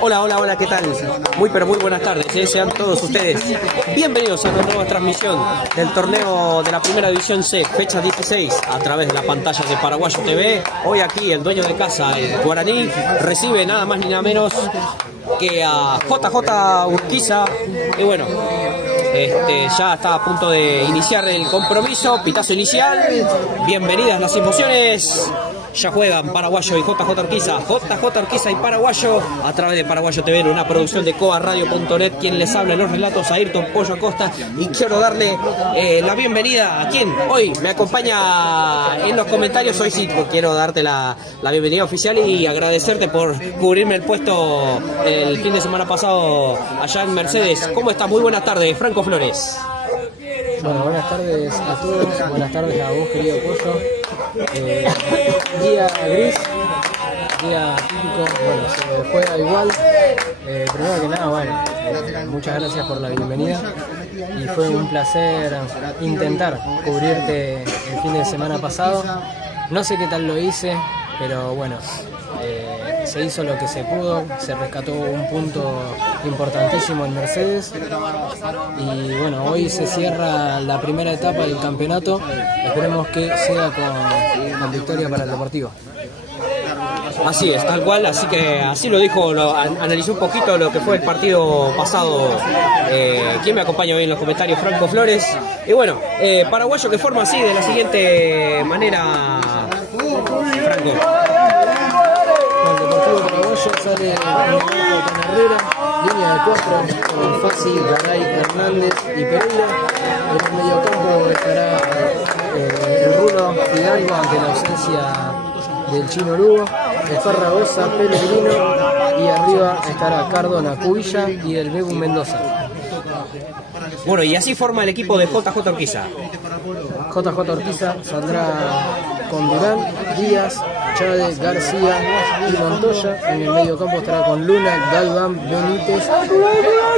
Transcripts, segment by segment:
Hola, hola, hola, ¿qué tal? Muy pero muy buenas tardes, sean todos ustedes bienvenidos a una nueva transmisión del torneo de la Primera División C, fecha 16, a través de la pantalla de Paraguayo TV. Hoy aquí el dueño de casa, el Guaraní, recibe nada más ni nada menos que a JJ Urquiza. Y bueno, ya está a punto de iniciar el compromiso, pitazo inicial. Bienvenidas las emociones. Ya juegan Paraguayo y JJ Urquiza. JJ Urquiza y Paraguayo a través de Paraguayo TV, en una producción de coaradio.net. Quien les habla en los relatos, Ayrton Pollo Acosta. Y quiero darle la bienvenida a quien hoy me acompaña en los comentarios. Hoy sí quiero darte la bienvenida oficial y agradecerte por cubrirme el puesto el fin de semana pasado allá en Mercedes. ¿Cómo estás? Muy buenas tardes, Franco Flores. Bueno, buenas tardes a todos, buenas tardes a vos, querido Pollo. Día gris, día típico, bueno, se juega igual. Primero que nada, bueno, muchas gracias por la bienvenida y fue un placer intentar cubrirte el fin de semana pasado. No sé qué tal lo hice, pero bueno, se hizo lo que se pudo, se rescató un punto importantísimo en Mercedes y bueno, hoy se cierra la primera etapa del campeonato. Esperemos que sea con victoria para el Deportivo. Así es, tal cual, así que así lo dijo, analizó un poquito lo que fue el partido pasado. Quien me acompaña hoy en los comentarios, Franco Flores. Y bueno, Paraguayo que forma así de la siguiente manera, Franco. El Deportivo Paraguayo sale con Herrera, línea de 4 con Fassi, Garay, Hernández y Pereira. En el mediocampo estará el Rulo Fidalgo ante la ausencia del Chino Lugo, Esparragosa, Pellegrino y arriba estará Cardona, Cubilla y el Bebu Mendoza. Bueno, y así forma el equipo de JJ Urquiza. JJ Urquiza saldrá con Durán, Díaz, Chade, García y Montoya. En el medio campo estará con Luna, Galván, Benítez.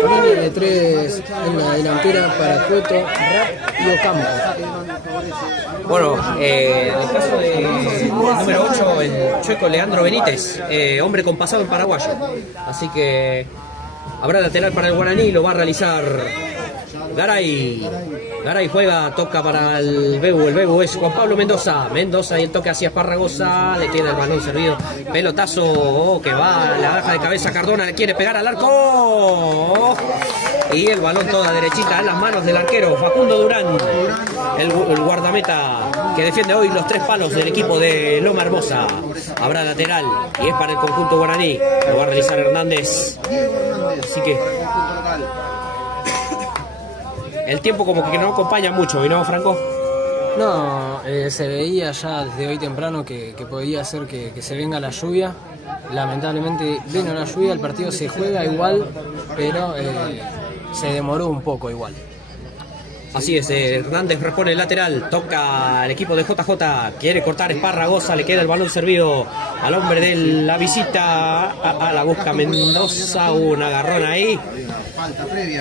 Línea de 3 en la delantera para Cueto, Rap y Ocampo. Bueno, en el caso del número 8, el chueco Leandro Benítez, hombre con pasado en Paraguayo. Así que habrá lateral para el Guaraní, lo va a realizar Garay. Garay juega, toca para el Bebu es Juan Pablo Mendoza. Mendoza y el toque hacia Esparragosa, le queda el balón servido. Pelotazo que va, la baja de cabeza Cardona, le quiere pegar al arco. Y el balón toda derechita en las manos del arquero Facundo Durán, el guardameta que defiende hoy los 3 palos del equipo de Loma Hermosa. Habrá lateral y es para el conjunto guaraní, lo va a realizar Hernández. Así que el tiempo como que no acompaña mucho, ¿no, Franco? No, se veía ya desde hoy temprano que podía ser que se venga la lluvia. Lamentablemente vino la lluvia, el partido se juega igual, pero se demoró un poco igual. Así es, Hernández repone el lateral, toca el equipo de JJ, quiere cortar Esparragosa, le queda el balón servido al hombre de la visita, a la busca Mendoza, un agarrón ahí.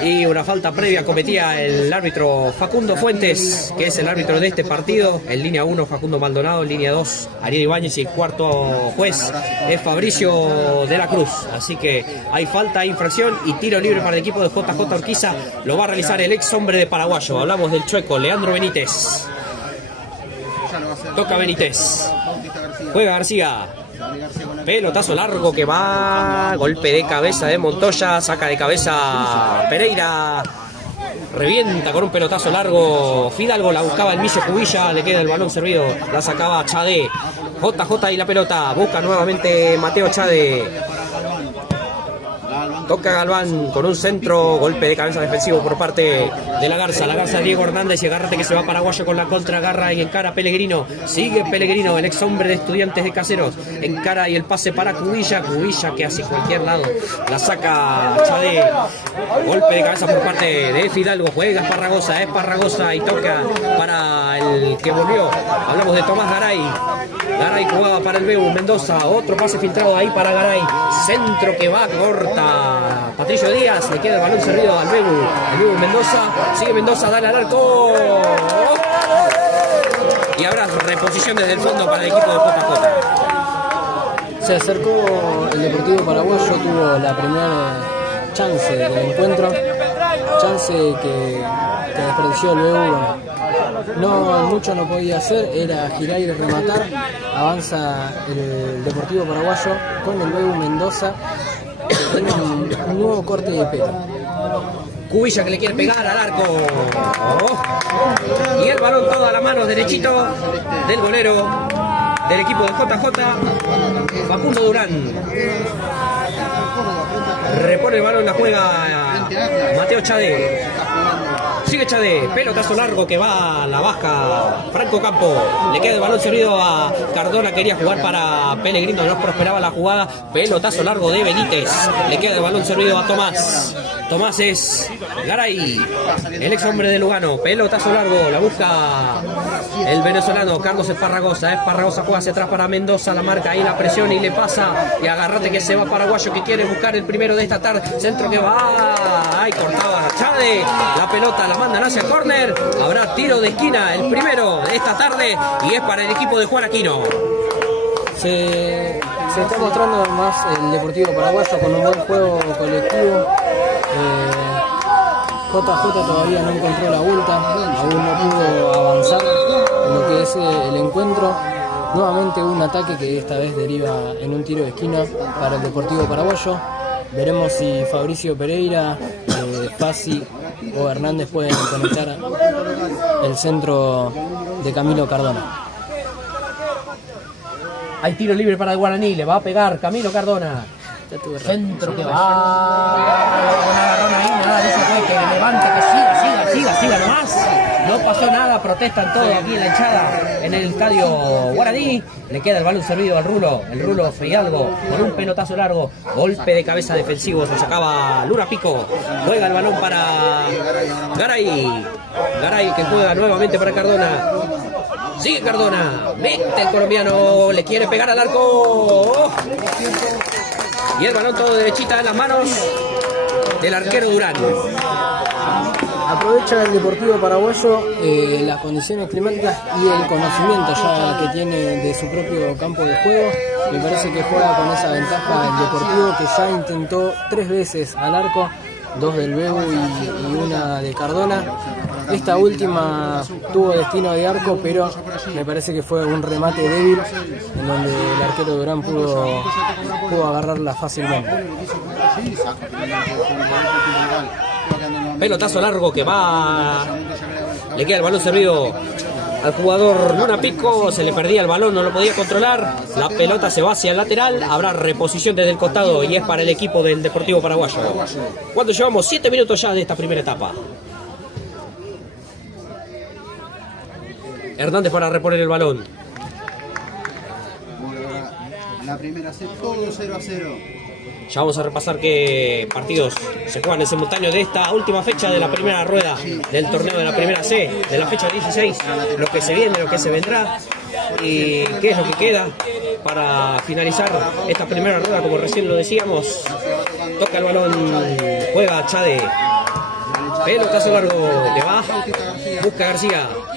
Y una falta previa cometía el árbitro Facundo Fuentes, que es el árbitro de este partido. En línea 1 Facundo Maldonado, en línea 2 Ariel Ibáñez y el cuarto juez es Fabricio de la Cruz. Así que hay falta, infracción y tiro libre para el equipo de JJ Urquiza. Lo va a realizar el ex hombre de Paraguayo. Hablamos del chueco Leandro Benítez. Toca Benítez. Juega García. Pelotazo largo que va, golpe de cabeza de Montoya, saca de cabeza Pereira, revienta con un pelotazo largo Fidalgo, la buscaba el Millo Cubilla, le queda el balón servido, la sacaba Chade, JJ y la pelota, busca nuevamente Mateo Chade. Toca Galván con un centro, golpe de cabeza defensivo por parte de la Garza Diego Hernández y agárrate que se va Paraguayo con la contra, agarra y encara Pellegrino, sigue Pellegrino, el ex hombre de Estudiantes de Caseros, encara y el pase para Cubilla que hace cualquier lado, la saca Chade, golpe de cabeza por parte de Fidalgo, juega Esparragosa y toca para el que volvió, hablamos de Tomás Garay jugaba para el Bebu Mendoza, otro pase filtrado ahí para Garay, centro que va, corta Patricio Díaz, le queda el balón servido al Bebu Mendoza, sigue Mendoza, dale al arco. y habrá reposición desde el fondo para el equipo de JJ. Se acercó el Deportivo Paraguayo, tuvo la primera chance del encuentro, chance que desperdició luego. No, mucho no podía hacer, era girar y rematar. Avanza el Deportivo Paraguayo con el Bebu Mendoza, que tiene un nuevo corte de pelo. Cubilla que le quiere pegar al arco. Y el balón todo a la mano derechito del golero del equipo de JJ, Facundo Durán. Repone el balón, la juega Mateo Chade. Sigue Chade, pelotazo largo que va a la baja Franco Campo. Le queda el balón servido a Cardona, quería jugar para Pellegrino, no prosperaba la jugada. Pelotazo largo de Benítez. Le queda el balón servido a Tomás. Tomás es Garay, el ex hombre de Lugano. Pelotazo largo, la busca el venezolano Carlos Esparragosa. Esparragosa juega hacia atrás para Mendoza, la marca ahí la presión y le pasa. Y agarrate que se va Paraguayo, que quiere buscar el primero de esta tarde. Centro que va, ahí cortaba Chade. La pelota la mandan hacia el córner. Habrá tiro de esquina, el primero de esta tarde, y es para el equipo de Juan Aquino. Se está mostrando más el Deportivo Paraguayo con un buen juego colectivo. JJ todavía no encontró la vuelta, aún no pudo avanzar en lo que es el encuentro. Nuevamente un ataque que esta vez deriva en un tiro de esquina para el Deportivo Paraguayo. Veremos si Fabricio Pereira, Pazzi o Hernández pueden conectar el centro de Camilo Cardona. Hay tiro libre para el Guaraní, le va a pegar Camilo Cardona. Centro que va con agarrón ahí, nada, dice que levante, que siga nomás. No pasó nada, protestan todos aquí en la hinchada en el estadio Guaraní. Le queda el balón servido al el Rulo Fidalgo con un pelotazo largo. Golpe de cabeza defensivo, se sacaba Luna Pico. Juega el balón para Garay. Garay que juega nuevamente para Cardona. Sigue Cardona, mete el colombiano, le quiere pegar al arco. Y el balón todo derechita en las manos del arquero Durán. Aprovecha el Deportivo Paraguayo las condiciones climáticas y el conocimiento ya que tiene de su propio campo de juego. Me parece que juega con esa ventaja el Deportivo, que ya intentó 3 veces al arco, 2 del Bebu y una de Cardona. Esta última tuvo destino de arco, pero me parece que fue un remate débil en donde el arquero Durán pudo agarrarla fácilmente. Pelotazo largo que va. Le queda el balón servido al jugador Luna Pico. Se le perdía el balón, no lo podía controlar. La pelota se va hacia el lateral. Habrá reposición desde el costado y es para el equipo del Deportivo Paraguayo. Cuando llevamos 7 minutos ya de esta primera etapa. Hernández para reponer el balón. La primera set, todo 0-0. Ya vamos a repasar qué partidos se juegan en simultáneo de esta última fecha de la primera rueda del torneo de la primera C, de la fecha 16, lo que se viene, lo que se vendrá y qué es lo que queda para finalizar esta primera rueda, como recién lo decíamos. Toca el balón, juega Chade. Pelotazo largo, le va, busca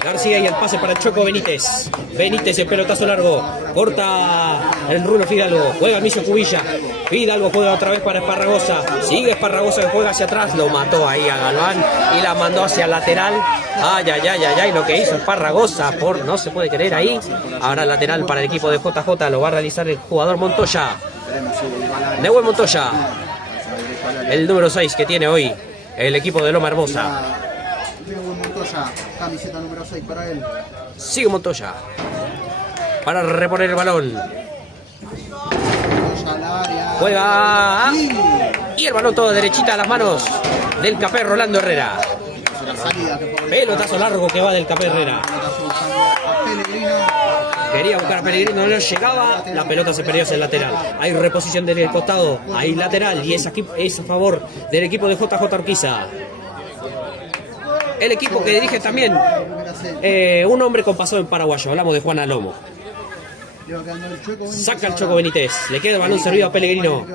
García y el pase para el Choco Benítez. Benítez, el pelotazo largo, corta el Rulo Fidalgo, juega Micio Cubilla. Fidalgo juega otra vez para Esparragosa, sigue Esparragosa que juega hacia atrás, lo mató ahí a Galván y la mandó hacia el lateral. Ay, lo que hizo Esparragosa, no se puede creer ahí. Ahora el lateral para el equipo de JJ, lo va a realizar el jugador Montoya. Nehuen Montoya, el número 6 que tiene hoy el equipo de Loma Hermosa. Montoya, camiseta número 6 para él. Sigue Montoya para reponer el balón. Juega y el balón todo derechita a las manos del Capé Rolando Herrera. Pelotazo largo que va del Capé Herrera. Quería buscar a Pellegrino, no le llegaba, la pelota se perdió hacia el lateral. Hay reposición del costado, hay lateral y es a favor del equipo de JJ Urquiza. El equipo que dirige también un hombre con pasado en paraguayo, hablamos de Juan Alomo. Saca el Choco Benítez, le queda el balón servido a Pellegrino.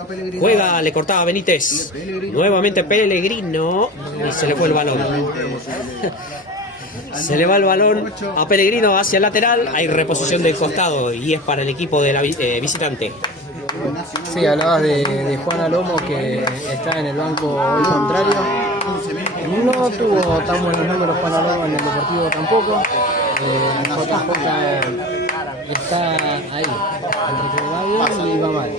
Juega, le cortaba a Benítez. Nuevamente Pellegrino y se le fue el balón. Se le va el balón a Pellegrino hacia el lateral. Hay reposición del costado y es para el equipo de la visitante. Sí, hablabas de Juan Alomo, que está en el banco hoy contrario. No tuvo tan buenos números Juan Alomo en el Deportivo tampoco. JJ está ahí, entre que va bien y va mal.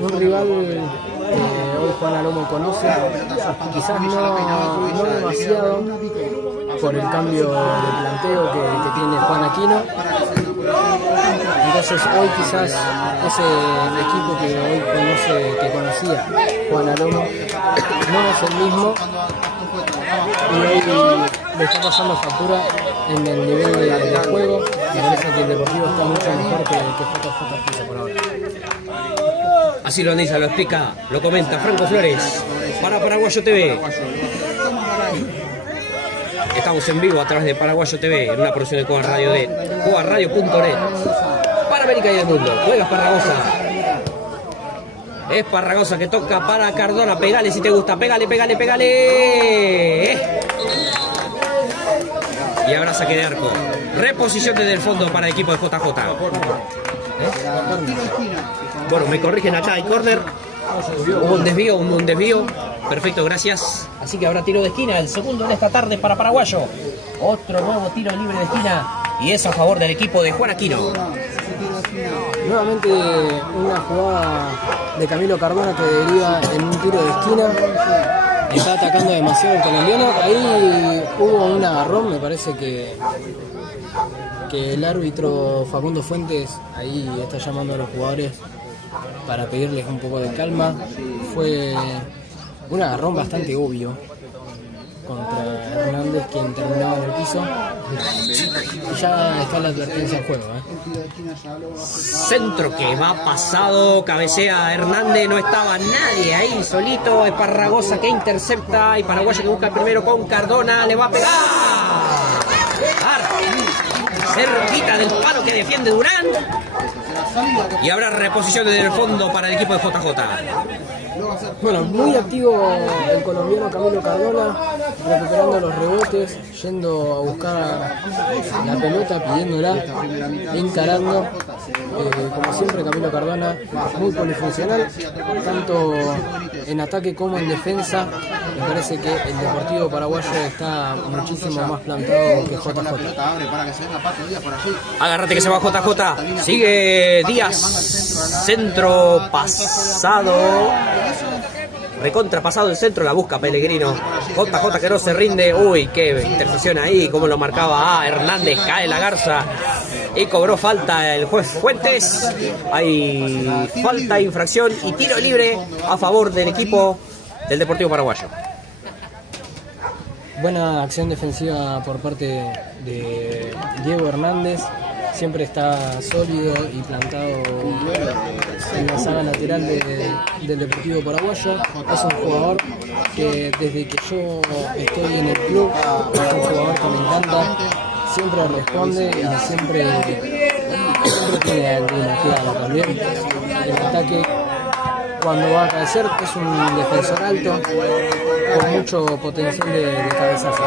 Un rival que hoy Juan Alomo conoce, quizás no demasiado por el cambio de planteo que tiene Juan Aquino. Entonces hoy quizás ese equipo que hoy que conocía Juan Alomo no es el mismo y hoy le está pasando factura en el nivel de juego. Me parece que el Deportivo está mucho mejor que JJ por ahora. Así lo analiza, lo explica, lo comenta Franco Flores para Paraguayo TV. Estamos en vivo a través de Paraguayo TV en una producción de Cuba Radio de cuaradio.net para América y el mundo. Juega Esparragosa. Esparragosa que toca para Cardona. Pegale si te gusta. Pégale. Y ahora saque de arco. Reposición desde el fondo para el equipo de JJ. Bueno, me corrigen acá. Hay córner. Hubo un desvío. Perfecto, gracias. Así que habrá tiro de esquina, el segundo en esta tarde para Paraguayo. Otro nuevo tiro libre de esquina y es a favor del equipo de Juan Aquino. Nuevamente una jugada de Camilo Cardona que deriva en un tiro de esquina. Está atacando demasiado el colombiano. Ahí hubo un agarrón, me parece que el árbitro Facundo Fuentes ahí está llamando a los jugadores para pedirles un poco de calma. Fue un agarrón bastante obvio contra Hernández, quien terminaba en el piso. Y ya está la advertencia en juego. Centro que va pasado, cabecea Hernández, no estaba nadie ahí, solito. Esparragosa que intercepta y Paraguayo que busca el primero con Cardona, le va a pegar. Cerquita del palo que defiende Durán. Y habrá reposición desde el fondo para el equipo de JJ. Bueno, muy activo el colombiano Camilo Cardona, recuperando los rebotes, yendo a buscar la pelota, pidiéndola, encarando. Como siempre, Camilo Cardona muy polifuncional, tanto en ataque como en defensa. Me parece que el Deportivo Paraguayo está muchísimo más plantado que JJ. Agárrate que se va JJ. Sigue Díaz. Centro pasado. Recontrapasado el centro, la busca Pellegrino. JJ que no se rinde. Uy, qué intercepción ahí, como lo marcaba Hernández. Cae la garza y cobró falta el juez Fuentes. Hay falta, infracción y tiro libre a favor del equipo del Deportivo Paraguayo. Buena acción defensiva por parte de Diego Hernández. Siempre está sólido y plantado en la saga lateral del Deportivo Paraguayo. Es un jugador que desde que yo estoy en el club es un jugador que me encanta. Siempre responde y siempre tiene alguna clave también. El ataque, cuando va a cabecer, es un defensor alto con mucho potencial de cabezazo.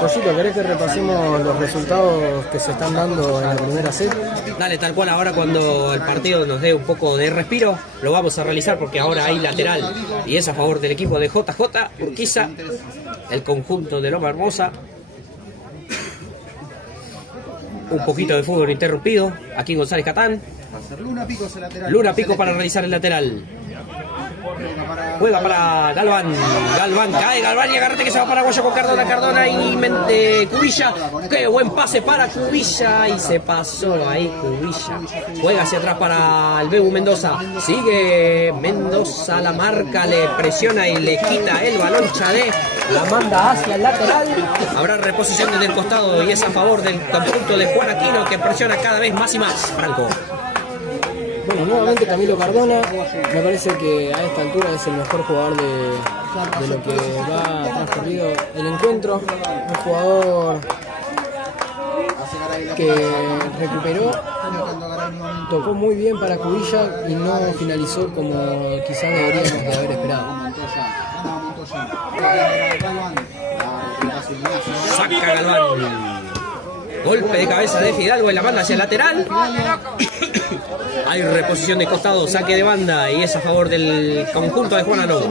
Pollito, ¿querés que repasemos los resultados que se están dando en la primera set? Dale, tal cual, ahora cuando el partido nos dé un poco de respiro, lo vamos a realizar porque ahora hay lateral y es a favor del equipo de JJ Urquiza, el conjunto de Loma Hermosa. Un poquito de fútbol interrumpido, aquí González Catán. Luna Pico para realizar el lateral. Juega para Galván, cae Galván y agárrate que se va Paraguayo con Cardona y Cubilla. Qué buen pase para Cubilla y se pasó ahí Cubilla. Juega hacia atrás para el Bebu Mendoza. Sigue Mendoza, la marca, le presiona y le quita el balón Chadé. La manda hacia el lateral. Habrá reposición desde el costado y es a favor del conjunto de Juan Aquino que presiona cada vez más y más. Franco. Bueno, nuevamente Camilo Cardona, me parece que a esta altura es el mejor jugador de lo que va transcurrido el encuentro. Un jugador que recuperó, tocó muy bien para Cubilla y no finalizó como quizás deberíamos de haber esperado. Saca Galván. Golpe de cabeza de Fidalgo y la manda hacia el lateral. Hay reposición de costado, saque de banda y es a favor del conjunto de Juanalo.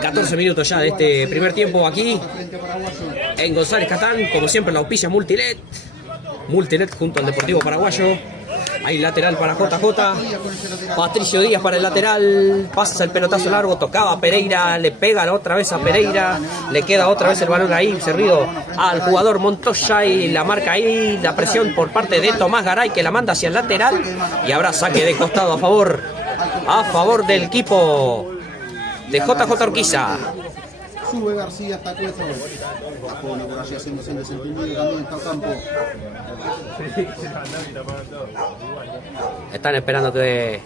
14 minutos ya de este primer tiempo aquí en González Catán. Como siempre la auspicia Multilet. Multilet junto al Deportivo Paraguayo. Hay lateral para JJ. Patricio Díaz para el lateral. Pasa el pelotazo largo. Tocaba Pereira. Le pega otra vez a Pereira. Le queda otra vez el balón ahí servido al jugador Montoya. Y la marca ahí. La presión por parte de Tomás Garay, que la manda hacia el lateral. Y habrá saque de costado a favor del equipo de JJ Urquiza. Sube García hasta Cuezo. Tapone por allí haciéndose el desentendido también está Campo. Están esperando que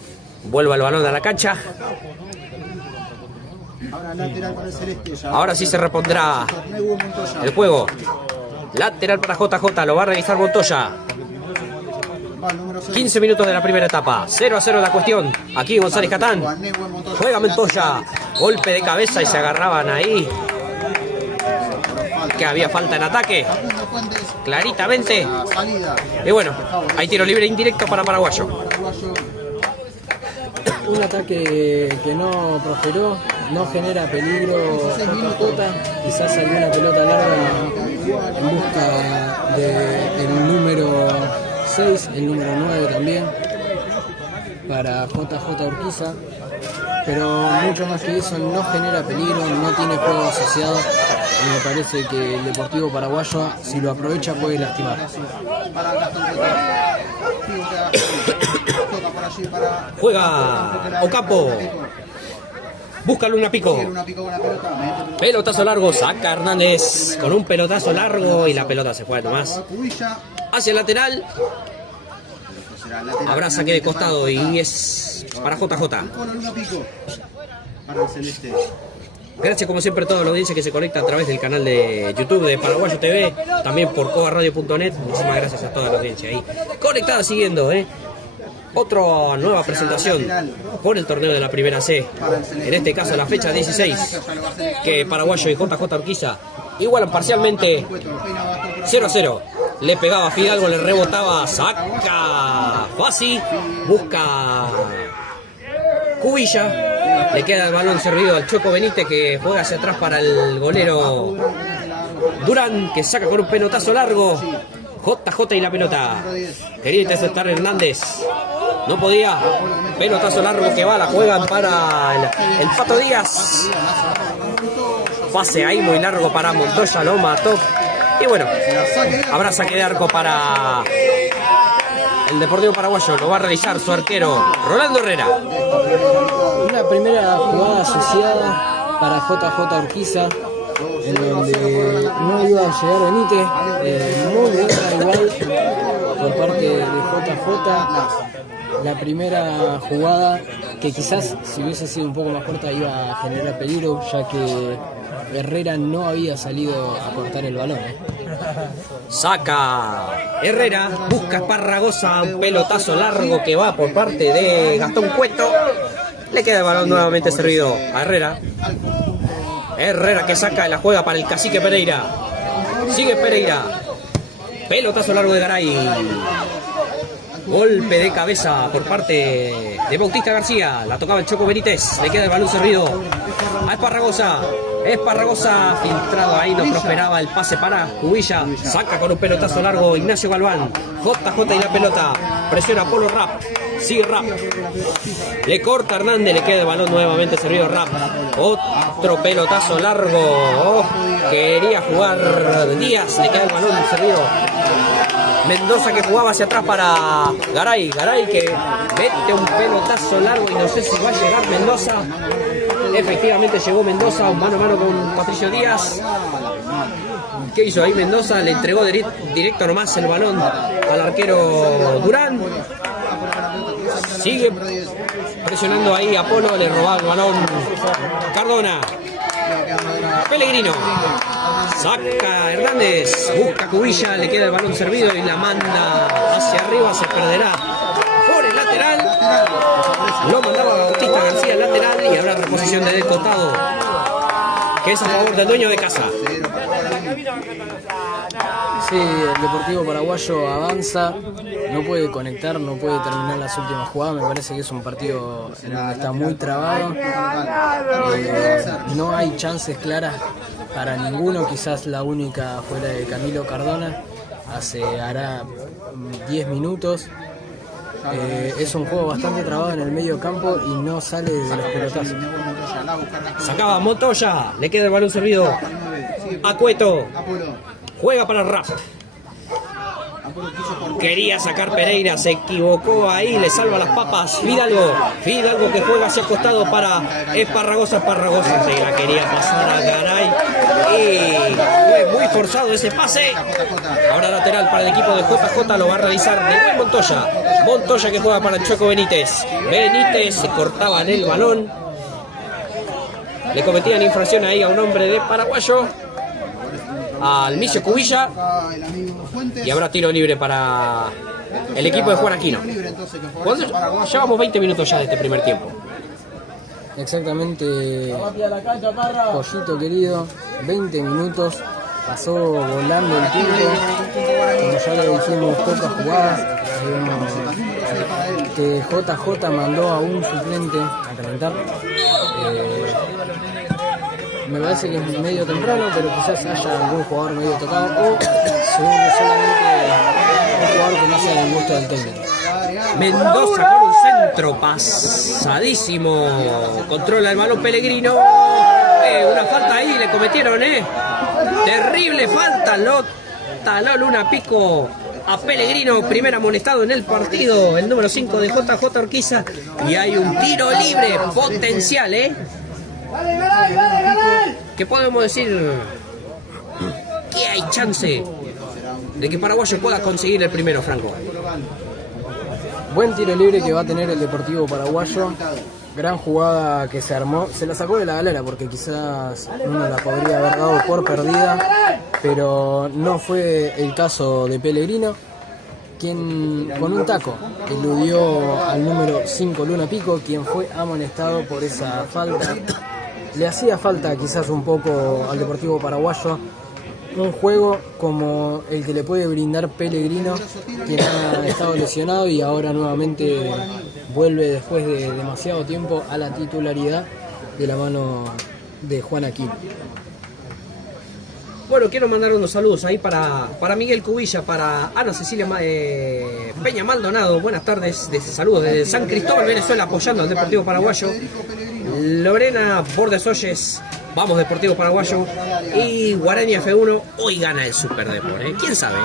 vuelva el balón a la cancha. Ahora lateral para el Celeste. Ahora sí se repondrá el juego. Lateral para JJ, lo va a realizar Montoya. 15 minutos de la primera etapa. 0-0 la cuestión. Aquí González Catán. Juega Montoya. Golpe de cabeza y se agarraban ahí. Que había falta en ataque. Claritamente. Y bueno, hay tiro libre indirecto para Paraguayo. Un ataque que no prosperó, no genera peligro JJ. Quizás alguna pelota larga en busca del número 6, el número 9 también para JJ Urquiza, pero mucho más que eso no genera peligro, no tiene juego asociado y me parece que el Deportivo Paraguayo, si lo aprovecha, puede lastimar. Juega Ocampo. Busca Luna Pico. Pelotazo largo, saca Hernández con un pelotazo largo y la pelota se fue nomás hacia el lateral. Habrá saque de costado y es para JJ. Gracias como siempre a toda la audiencia que se conecta a través del canal de YouTube de Paraguayo TV, también por cobarradio.net. Muchísimas gracias a toda la audiencia ahí conectada siguiendo, Otra nueva presentación por el torneo de la Primera C. En este caso la fecha 16, que Paraguayo y JJ Urquiza igualan parcialmente 0-0. Le pegaba Fidalgo, le rebotaba, saca Fasi, busca Cubilla, le queda el balón servido al Choco Benítez, que juega hacia atrás para el golero Durán, que saca con un pelotazo largo. JJ y la pelota. Quería interceptar Hernández, no podía. Pelotazo largo que va, la juegan para el Pato Díaz. Pase ahí muy largo para Montoya, lo mató. Y bueno, habrá saque de arco para el Deportivo Paraguayo. Lo va a realizar su arquero Rolando Herrera. Una primera jugada asociada para JJ Urquiza, en donde no iba a llegar Benítez. Muy buena igual por parte de JJ. La primera jugada, que quizás si hubiese sido un poco más corta iba a generar peligro, ya que Herrera no había salido a cortar el balón. Saca Herrera, busca Esparragosa, un pelotazo largo que va por parte de Gastón Cueto. Le queda el balón nuevamente servido a Herrera. Herrera que saca y la juega para el cacique Pereira. Sigue Pereira. Pelotazo largo de Garay. Golpe de cabeza por parte de Bautista García. La tocaba el Choco Benítez. Le queda el balón servido a Esparragosa. Esparragosa filtrado ahí, no prosperaba el pase para Cubilla. Saca con un pelotazo largo Ignacio Galván. JJ y la pelota. Presiona Polo Rap. Sigue Rap. Le corta Hernández. Le queda el balón nuevamente servido a Rap. Otro pelotazo largo. Quería jugar Díaz. Le queda el balón servido. Mendoza que jugaba hacia atrás para Garay. Garay que mete un pelotazo largo y no sé si va a llegar Mendoza. Efectivamente llegó Mendoza, mano a mano con Patricio Díaz. ¿Qué hizo ahí Mendoza? Le entregó directo nomás el balón al arquero Durán. Sigue presionando ahí a Polo, le robaba el balón Cardona. Pellegrino. Saca Hernández, busca Cubilla, le queda el balón servido y la manda hacia arriba, se perderá por el lateral. Lo mandaba Bautista García al lateral y habrá reposición de descontado, que es a favor del dueño de casa. Sí, el Deportivo Paraguayo avanza, no puede conectar, no puede terminar las últimas jugadas. Me parece que es un partido en donde está muy trabado. No hay chances claras para ninguno, quizás la única fuera de Camilo Cardona, hará 10 minutos. Es un juego bastante trabado en el medio campo y no sale de los pelotazos. Sacaba Montoya, le queda el balón servido a Cueto. Juega para el Rap. Quería sacar Pereira, se equivocó ahí, le salva las papas Fidalgo que juega hacia el costado para Esparragosa, se la quería pasar a Garay y fue muy forzado ese pase. Ahora lateral para el equipo de JJ, lo va a realizar de nuevo Montoya que juega para el Chueco Benítez se cortaba en el balón, le cometían infracción ahí a un hombre de Paraguayo, al Micio Cubilla, y habrá tiro libre para el equipo de Juan Aquino. Llevamos 20 minutos ya de este primer tiempo. Exactamente, Pollito querido, 20 minutos, pasó volando el tiempo, como ya le dijimos, pocas jugadas. Que JJ mandó a un suplente a calentar. Me parece que es medio temprano, pero quizás haya algún jugador medio tocado o solamente un jugador que no sea del gusto del técnico. Mendoza con un centro pasadísimo, controla el balón Pellegrino. Una falta ahí le cometieron, terrible falta, lo taló Luna Pico a Pellegrino, primer amonestado en el partido, el número 5 de JJ Urquiza, y hay un tiro libre potencial, ¿Qué podemos decir? Que hay chance de que Paraguayo pueda conseguir el primero, Franco. Buen tiro libre que va a tener el Deportivo Paraguayo. Gran jugada que se armó. Se la sacó de la galera porque quizás uno la podría haber dado por perdida, pero no fue el caso de Pellegrino, quien con un taco eludió al número 5 Luna Pico, quien fue amonestado por esa falta. Le hacía falta quizás un poco al Deportivo Paraguayo un juego como el que le puede brindar Pellegrino, quien ha estado lesionado y ahora nuevamente vuelve después de demasiado tiempo a la titularidad de la mano de Juan Aquino. Bueno, quiero mandar unos saludos ahí para Miguel Cubilla, para Ana Cecilia Peña Maldonado. Buenas tardes, saludos desde San Cristóbal, Venezuela, apoyando al Deportivo Paraguayo. Lorena Bordes Olles, vamos Deportivo Paraguayo. Y Guaraní F1, hoy gana el Super Depor, ¿Quién sabe,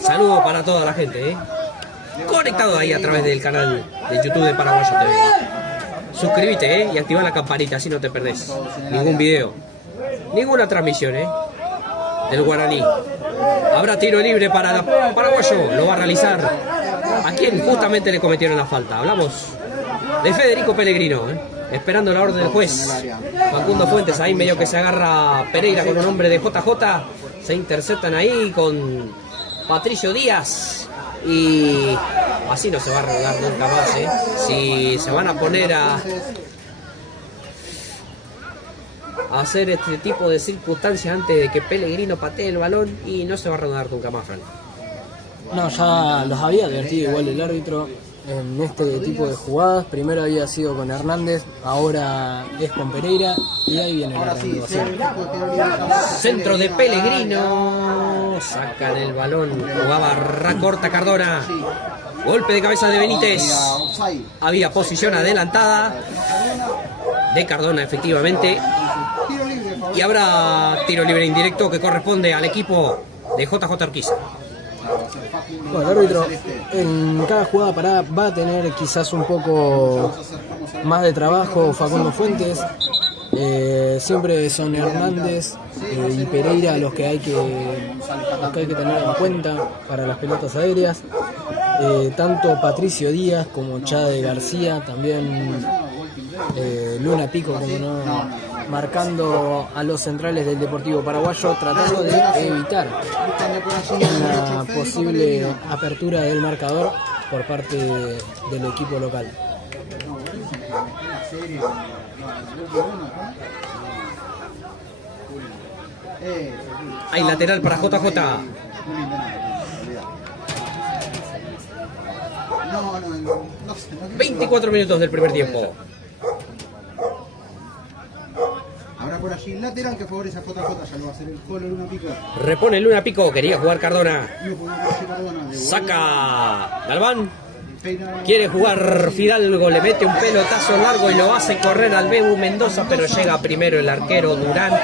Saludos para toda la gente, Conectado ahí a través del canal de YouTube de Paraguayo TV. Suscríbete, y activa la campanita, así no te perdés ningún video, ninguna transmisión, del Guaraní. Habrá tiro libre para Paraguayo, lo va a realizar a quien justamente le cometieron la falta. Hablamos de Federico Pellegrino, esperando la orden del juez. Facundo Fuentes ahí medio que se agarra Pereira con un hombre de JJ. Se interceptan ahí con Patricio Díaz. Y así no se va a arreglar nunca más, Si se van a poner a hacer este tipo de circunstancias antes de que Pellegrino patee el balón, y no se va a rodar nunca más, Frank. No, ya los había advertido igual el árbitro en este tipo de jugadas. Primero había sido con Hernández, ahora es con Pereira, y ahí viene la renovación. Centro de Pellegrino, sacan el balón, jugaba Racorta Cardona, golpe de cabeza de Benítez, había posición adelantada de Cardona efectivamente, y habrá tiro libre indirecto que corresponde al equipo de JJ Urquiza. Bueno, el árbitro en cada jugada parada va a tener quizás un poco más de trabajo Facundo Fuentes. Siempre son Hernández y Pereira los que hay que tener en cuenta para las pelotas aéreas. Tanto Patricio Díaz como Chade García, también Luna Pico, como no, marcando a los centrales del Deportivo Paraguayo, tratando de evitar una posible apertura del marcador por parte del equipo local. Hay lateral para JJ. No sé. 24 minutos del primer tiempo. Habrá por allí lateral que favorece a JJ, ya lo va a hacer el Colo Luna Pico. Repone Luna Pico, quería jugar Cardona. Y por allí Cardona, de Saca Galván. Peina- Quiere jugar Fidalgo, le mete un pelotazo largo y lo hace correr al Bebu Mendoza, pero llega primero el arquero Durán.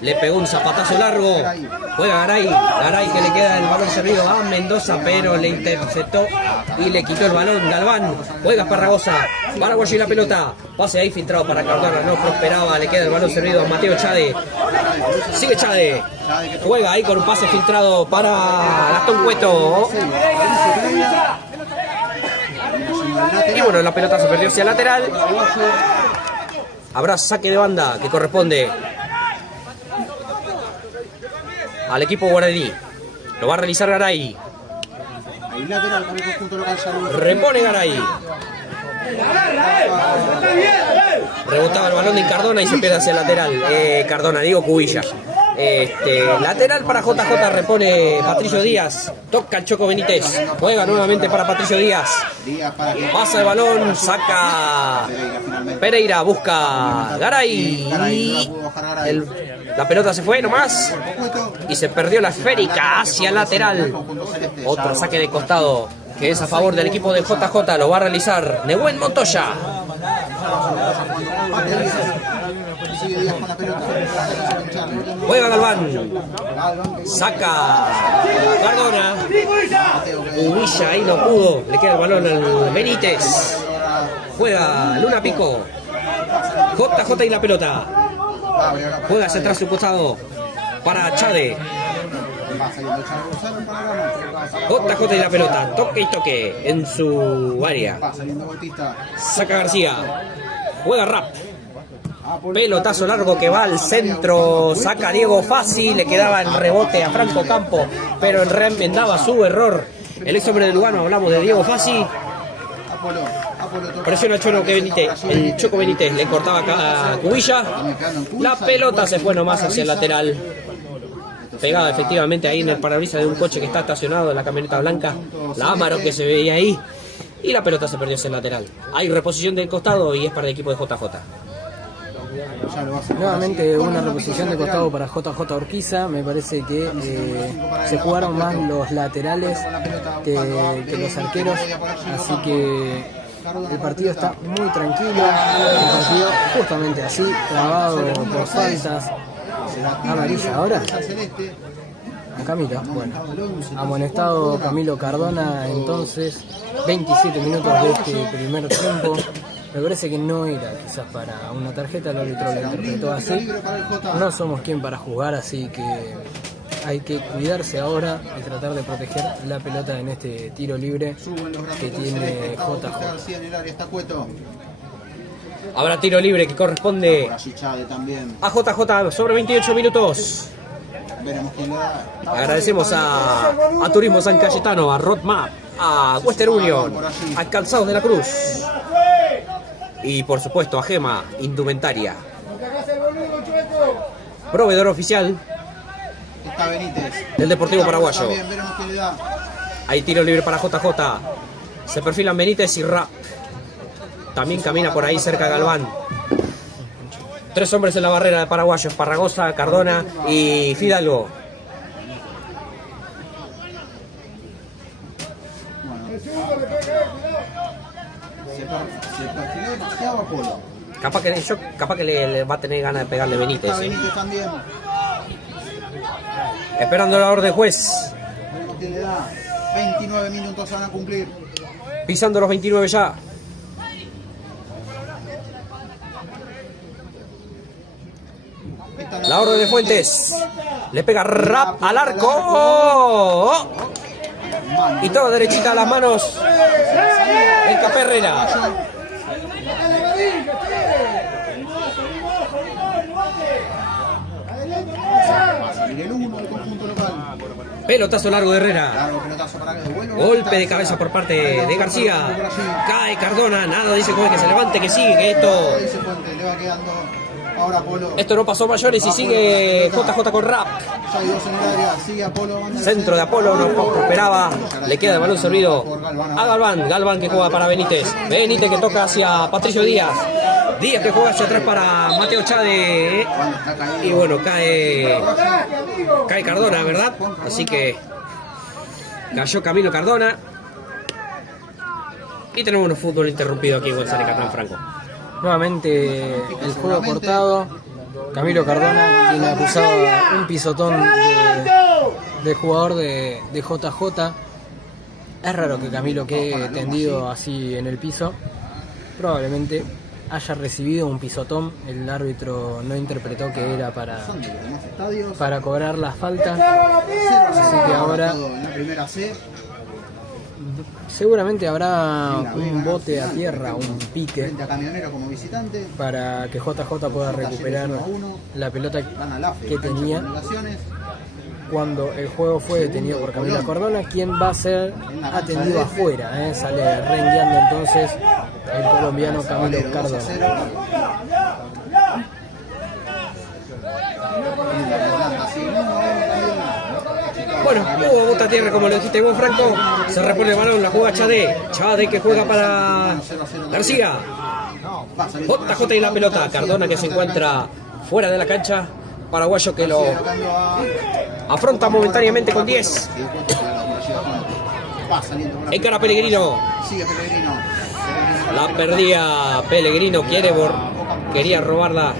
Le pegó un zapatazo largo. Juega Garay que le queda el balón servido a Mendoza, pero le interceptó y le quitó el balón. Galván, juega Parragosa. Paraguay y la pelota. Pase ahí filtrado para Cardona, no prosperaba. Le queda el balón servido a Mateo Chade. Sigue Chade. Juega ahí con un pase filtrado para Gastón Cueto. Y bueno, la pelota se perdió hacia lateral. Habrá saque de banda que corresponde al equipo guaraní. Lo va a realizar Garay. Ahí lateral para el conjunto local, ya lo- Repone Garay. Rebotaba el balón de Cardona y se pierde hacia el lateral. Cardona, digo Cubilla. Lateral para JJ, repone Patricio Díaz. Toca el Choco Benítez. Juega nuevamente para Patricio Díaz. Díaz para que- Pasa el balón, saca Pereira, busca Garay. La pelota se fue nomás y se perdió la esférica hacia lateral. Otro saque de costado que es a favor del equipo de JJ. Lo va a realizar Nehuen Montoya. Sigue Díaz con la pelota. Juega Galván. Saca Cardona. Ubilla ahí no pudo. Le queda el balón al Benítez. Juega Luna Pico. JJ y la pelota. Juega hacia atrás su costado para Chade. JJ y la pelota. Toque y toque en su área. Va saliendo Bautista. Saca García. Juega Rap. Pelotazo largo que va al centro. Saca Diego Fassi. Le quedaba el rebote a Franco Campo, pero reenmendaba su error. El ex hombre de Lugano, hablamos de Diego Fassi. Presiona el Choco Benítez. El Choco Benítez le cortaba acá a Cubilla. La pelota se fue nomás hacia el lateral. Pegada efectivamente ahí en el parabrisas de un coche que está estacionado en la camioneta blanca. La Amaro que se veía ahí. Y la pelota se perdió hacia el lateral. Hay reposición del costado y es para el equipo de JJ. Nuevamente una reposición de costado para JJ Urquiza. Me parece que se jugaron más los laterales que los arqueros, así que el partido está muy tranquilo. El partido justamente así, trabado por faltas. Amarilla ahora a Camilo. Bueno, amonestado Camilo Cardona. Entonces 27 minutos de este primer tiempo. Me parece que no era quizás para una tarjeta, el árbitro lo interpretó así. No somos quien para jugar, así que hay que cuidarse ahora y tratar de proteger la pelota en este tiro libre que tiene JJ. Habrá tiro libre que corresponde a JJ sobre 28 minutos. Agradecemos a Turismo San Cayetano, a Roadmap, a Western Union, a Calzados de la Cruz y por supuesto a Gema Indumentaria, proveedor oficial del Deportivo Paraguayo. Hay tiro libre para JJ. Se perfilan Benítez y Rap. También camina por ahí cerca Galván. 3 hombres en la barrera de paraguayos: Parragosa, Cardona y Fidalgo. Capaz que le va a tener ganas de pegarle Benítez. Esperando la orden juez. 29 minutos van a cumplir. Pisando los 29 ya. La orden de Fuentes. Le pega Rap al arco. Y todo derechita a las manos. El Capé Herrera. Pelotazo largo de Herrera. Largo pelotazo para que devuelva. Golpe de cabeza por parte de García. Cae Cardona. Nada dice Juan que se levante, que sigue, que esto. Dice Fuente, le va quedando ahora Polo. Esto no pasó mayores y sigue JJ con rap. Ya hay dos en el área, sigue Apolo. Centro de Apolo, no prosperaba. Le queda el balón servido a Galván. Galván que juega para Benítez. Benítez que toca hacia Patricio Díaz. Díaz que juega hacia atrás para Mateo Chade. Y bueno, cae Cardona, ¿verdad? Así que cayó Camilo Cardona. Y tenemos un fútbol interrumpido aquí en González Catán Franco. Nuevamente el juego cortado. Camilo Cardona tiene acusado un pisotón de jugador de JJ. Es raro que Camilo quede tendido así en el piso. Probablemente haya recibido un pisotón. El árbitro no interpretó que era para cobrar la falta. Así que ahora En la primera C, seguramente habrá un bote a tierra, un pique, frente a Camionero como visitante. para que JJ pueda recuperar la pelota Gana la FE, que tenía anulaciones. cuando el juego fue detenido por Camilo Cardona, quien va a ser atendido afuera. Sale rengueando entonces el colombiano Camilo Cardona. Bueno, hubo bota a tierra como lo dijiste vos, Franco. Se repone el balón, la juega Chade. Chade que juega para García. JJ y la pelota. Cardona que se encuentra fuera de la cancha. Paraguayo que lo afronta momentáneamente con 10. Encara Pellegrino. Sigue Pellegrino. La perdía Pellegrino. Quería robarla.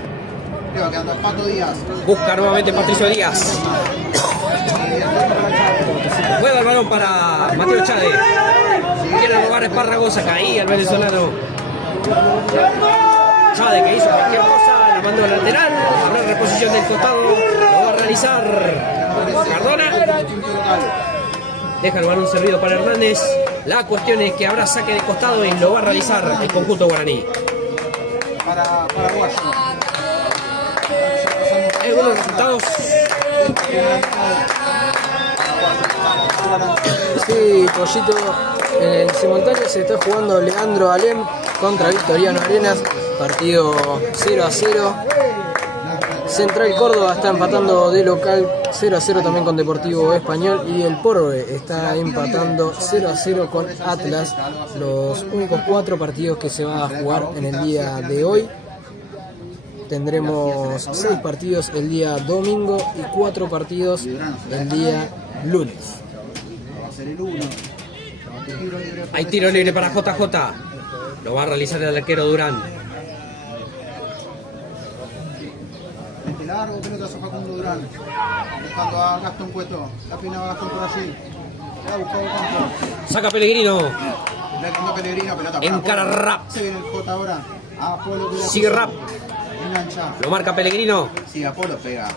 Le va quedando Pato Díaz. Busca nuevamente Patricio Díaz. Juega el balón para Mateo Chade. Quiere robar Esparragosa. Caía el venezolano. Chade que hizo cualquier cosa. La mandó al lateral. Habrá reposición del costado. Lo va a realizar Cardona. Deja el balón servido para Hernández. La cuestión es que habrá saque de costado y lo va a realizar el conjunto guaraní. Para Paraguayo. Algunos resultados. Sí, Pollito, en el simultáneo se está jugando Leandro Alem contra Victoriano Arenas, partido 0-0. Central Córdoba está empatando de local 0-0 también con Deportivo Español, y el Porve está empatando 0-0 con Atlas. Los únicos 4 partidos que se van a jugar en el día de hoy. Tendremos 6 partidos el día domingo y 4 partidos el día lunes. Hay tiro libre para JJ. Lo va a realizar el arquero Durán. Largo, pelotazo Facundo Durán. Dejando a Gastón Cueto. La peinaba Gastón por allí. La ha buscado Campo. Saca Pellegrino. Le quedó Pellegrino, pelota para Encara Apolo. Rap. Se viene el J ahora. Apolo que Sigue Rap. engancha. Lo marca Pellegrino. Sí, Apolo pega.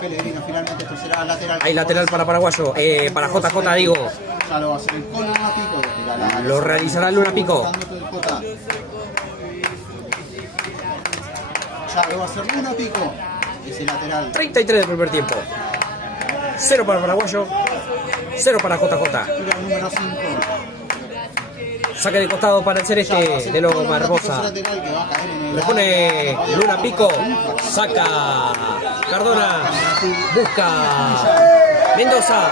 Pellegrino finalmente esto será lateral. Hay lateral para Paraguayo. Para JJ digo. Ya lo va a hacer el con Luna Pico. Lo realizará Luna Pico. Ya lo va a hacer Luna Pico. Ese lateral. 33 del primer tiempo. 0 para Paraguayo. 0 para JJ. Tira el número 5. Saque de costado para el Celeste de Loma Hermosa. Le pone Luna Pico. Saca Cardona. Busca Mendoza.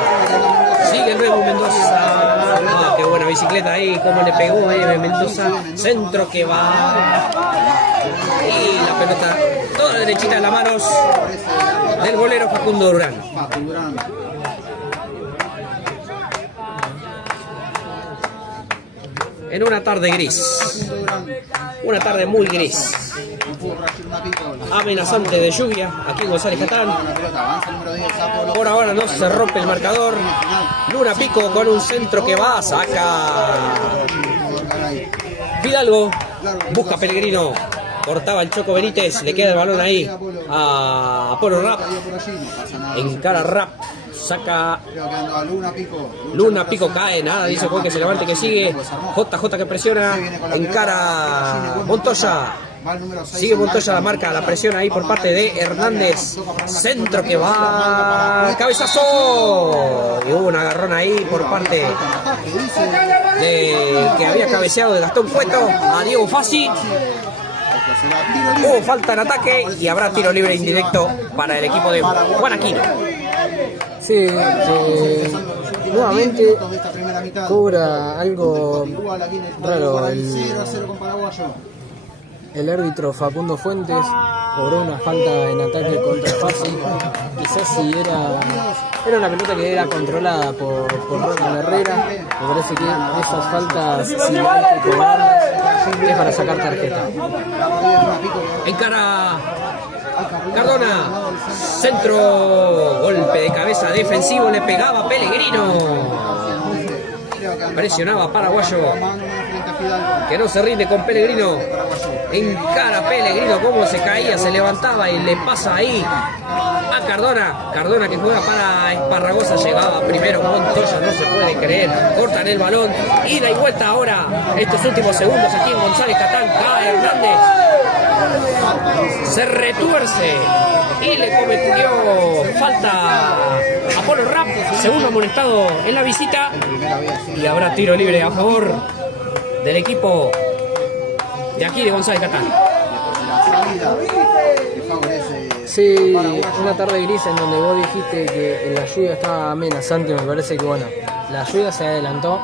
Sigue el nuevo Mendoza. Ah, qué buena bicicleta ahí. Cómo le pegó Mendoza. Centro que va. Y la pelota toda derechita en las manos del golero Facundo Durán. En una tarde gris. Una tarde muy gris. Amenazante de lluvia aquí en González Catán. Por ahora no se rompe el marcador. Luna Pico con un centro que va, saca Fidalgo. Busca Pellegrino. Cortaba el Choco Benítez. Le queda el balón ahí a Apolo Rap. Encara Rap. Saca Luna Pico, cae, nada, dice Juan que se levante, que sigue. JJ que presiona, encara Montoya. Va el número 6. Sigue Montoya la marca, la presión ahí por parte de Hernández. Centro que va. Cabezazo. Y hubo un agarrón ahí por parte de que había cabeceado de Gastón Cueto a Diego Fassi. Hubo falta en ataque y habrá tiro libre indirecto para el equipo de Juan Aquino. Sí, nuevamente cobra algo raro el árbitro Facundo Fuentes. Cobró una falta en ataque contra Fassi. Quizás si era una pelota que era controlada por Ronald Herrera. Me parece que esas faltas, si hay que cobrarlas, es para sacar tarjeta. Encara Cardona, centro, golpe de cabeza defensivo, le pegaba Pellegrino. Presionaba Paraguayo, que no se rinde con Pellegrino. Encara Pellegrino, como se caía, se levantaba y le pasa ahí a Cardona. Cardona que juega para Esparragosa, llegaba primero Montoya, no se puede creer. Cortan el balón, ida y vuelta ahora, estos últimos segundos aquí en González Catán. Cae Hernández, se retuerce y le cometió falta a Polo Rap, segundo amonestado en la visita, y habrá tiro libre a favor del equipo de aquí de González Catán. Sí, una tarde gris en donde vos dijiste que la lluvia estaba amenazante. Me parece que bueno, la lluvia se adelantó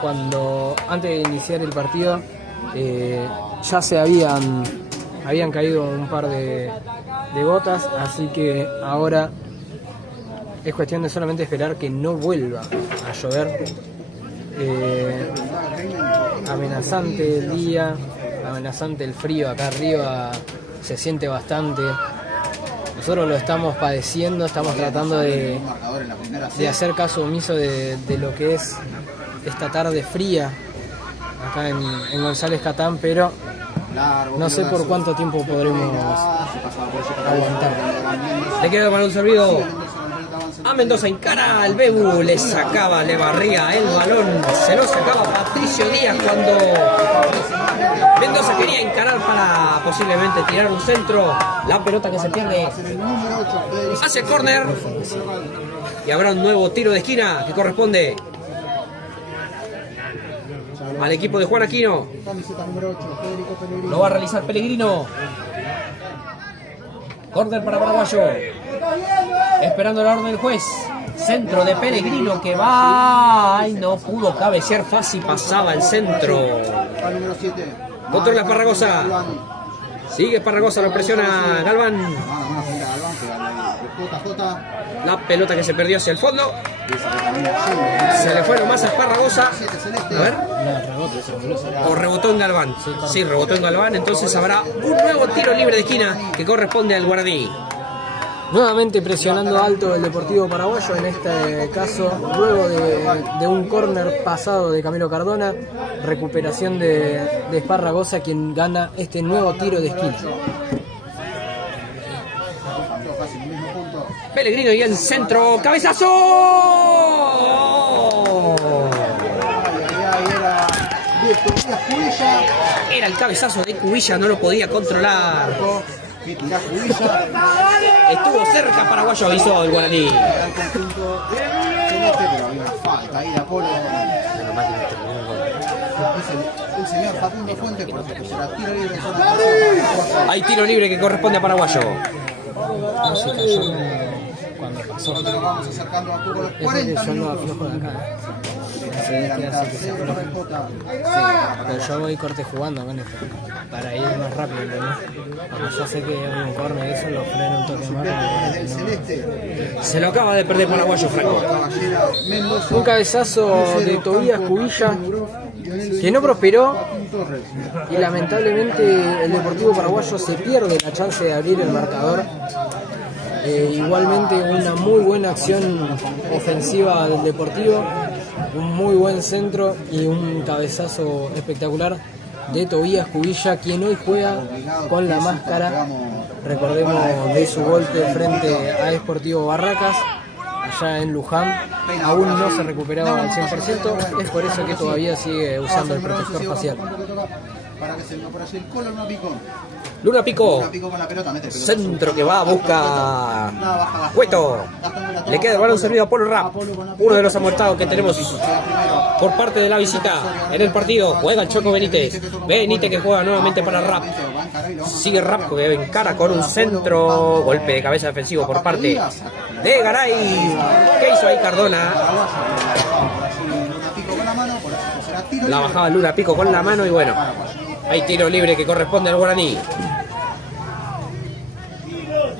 cuando antes de iniciar el partido ya se habían caído un par de gotas, así que ahora es cuestión de solamente esperar que no vuelva a llover. Amenazante el día, amenazante el frío, acá arriba se siente bastante. Nosotros lo estamos padeciendo, estamos tratando de hacer caso omiso de lo que es esta tarde fría acá en González Catán, pero no sé por cuánto tiempo podremos aguantar. Le queda el balón servido a Mendoza. Encara al Bebu, le sacaba, le barría el balón, se lo sacaba Patricio Díaz cuando Mendoza quería encarar para posiblemente tirar un centro. La pelota que se pierde hace córner y habrá un nuevo tiro de esquina que corresponde al equipo de Juan Aquino. Lo va a realizar Pellegrino. Córner para Paraguayo, esperando la orden del juez. Centro de Pellegrino que va. Ay, no pudo cabecear fácil, pasaba el centro. Controla Esparragosa. Sigue Esparragosa, lo presiona Galván. La pelota que se perdió hacia el fondo. Se le fueron más a Esparragosa. A ver. O rebotó en Galván. Sí, rebotó en Galván. Entonces habrá un nuevo tiro libre de esquina que corresponde al guardí. Nuevamente presionando alto el Deportivo Paraguayo, en este caso luego de un córner pasado de Camilo Cardona, recuperación de Esparragosa, quien gana este nuevo tiro de esquina. Pellegrino y el centro, cabezazo. Era el cabezazo de Cubilla, no lo podía controlar. Estuvo cerca Paraguayo, avisó el guaraní. Hay tiro libre que corresponde a Paraguayo. No se cayó cuando pasó. Es que yo no aflojo de acá. Pero yo voy corte jugando con esto para ir más rápido, ¿no? Porque yo sé que un corner eso lo frena un toque más. Se lo acaba de perder Paraguayo, Franco. Un cabezazo de Tobías Cubilla que no prosperó y lamentablemente el Deportivo Paraguayo se pierde la chance de abrir el marcador. Igualmente una muy buena acción ofensiva del Deportivo, un muy buen centro y un cabezazo espectacular de Tobías Cubilla, quien hoy juega con la máscara, recordemos, de su golpe frente a Sportivo Barracas allá en Luján. Aún no se recuperaba al 100%, es por eso que todavía sigue usando el protector facial. Luna Pico. Luna Pico con la pelota, mete el pelotazo. Centro que va, busca La baja Gastón. Cueto. Gastón con la Le queda el balón servido a Polo Rap. Apolo con la Uno de los pelota. amuertados que tenemos Llega primero. por parte de la visita en el partido. Juega el Choco Benítez. Benítez que juega nuevamente para Rap. Sigue Rap que encara con un centro. Golpe de cabeza defensivo por parte de Garay. ¿Qué hizo ahí Cardona? La bajaba Luna Pico con la mano y bueno, hay tiro libre que corresponde al guaraní.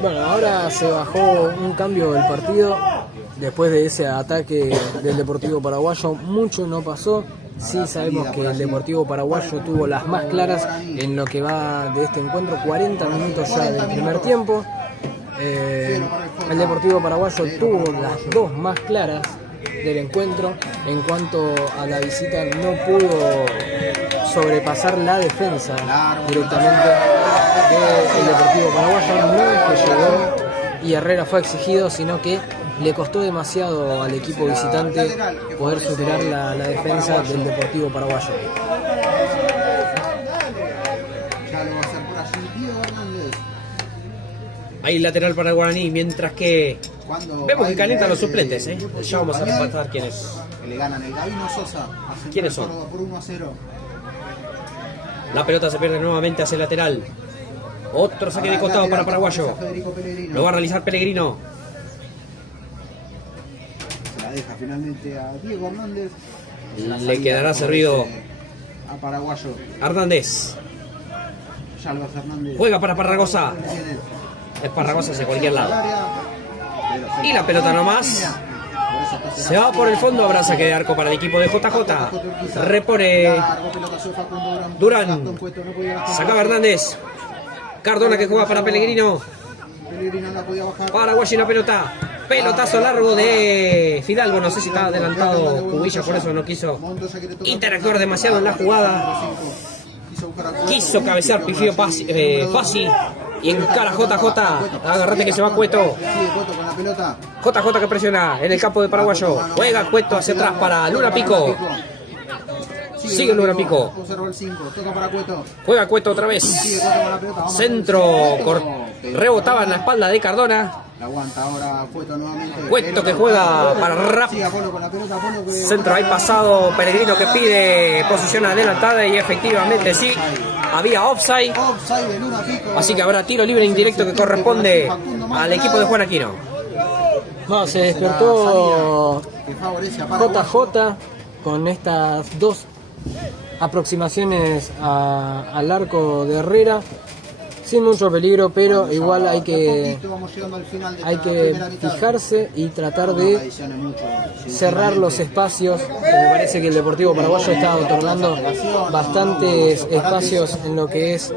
Bueno, ahora se bajó un cambio del partido. Después de ese ataque del Deportivo Paraguayo, mucho no pasó. Sí sabemos que el Deportivo Paraguayo tuvo las más claras en lo que va de este encuentro. 40 minutos ya del primer tiempo. El Deportivo Paraguayo tuvo las dos más claras del encuentro. En cuanto a la visita, no pudo sobrepasar la defensa directamente del Deportivo Paraguayo. No es que llegó y Herrera fue exigido, sino que le costó demasiado al equipo visitante poder superar la defensa del Deportivo Paraguayo. Ya lo va a hacer por allí Diego Hernández. Hay lateral para el guaraní, mientras que Cuando vemos que hay, calientan los suplentes, ¿eh? Deportivo Ya vamos a Español, repasar quiénes. que le ganan el Gabino Sosa. a ¿Quiénes son? Córdoba por 1-0. La pelota se pierde nuevamente hacia el lateral. Otro saque de costado para Paraguayo. Federico Pellegrino. Lo va a realizar Pellegrino. Se la deja finalmente a Diego Hernández. Le quedará servido a Paraguayo. Hernández. Yalva Fernández. Juega para Parragosa. Es Parragosa hacia cualquier lado. Y la pelota nomás. Se va por el fondo, habrá saque de arco para el equipo de JJ. Repone Durán. Sacaba Hernández. Cardona que juega para Pellegrino. Paraguay en la pelota. Pelotazo largo de Fidalgo. No sé si está adelantado Cubilla, por eso no quiso interactuar demasiado en la jugada. Quiso cabecear, pifió fácil. Y encara JJ. Agarrate que se va Cueto. JJ que presiona en el campo de Paraguayo. Juega Cueto hacia atrás para Luna Pico. Sigue Luna Pico. Juega Cueto otra vez. Centro. Rebotaba en la espalda de Cardona. La aguanta ahora Cueto nuevamente. Cueto que juega para Rap. Centro ahí pasado. Pellegrino que pide posición adelantada y efectivamente sí. Había offside. Así que habrá tiro libre indirecto que corresponde al equipo de Juan Aquino. No, se despertó JJ con estas dos aproximaciones al arco de Herrera sin mucho peligro, pero igual hay que fijarse y tratar de cerrar los espacios. Me parece que el Deportivo Paraguayo está otorgando bastantes espacios en lo que es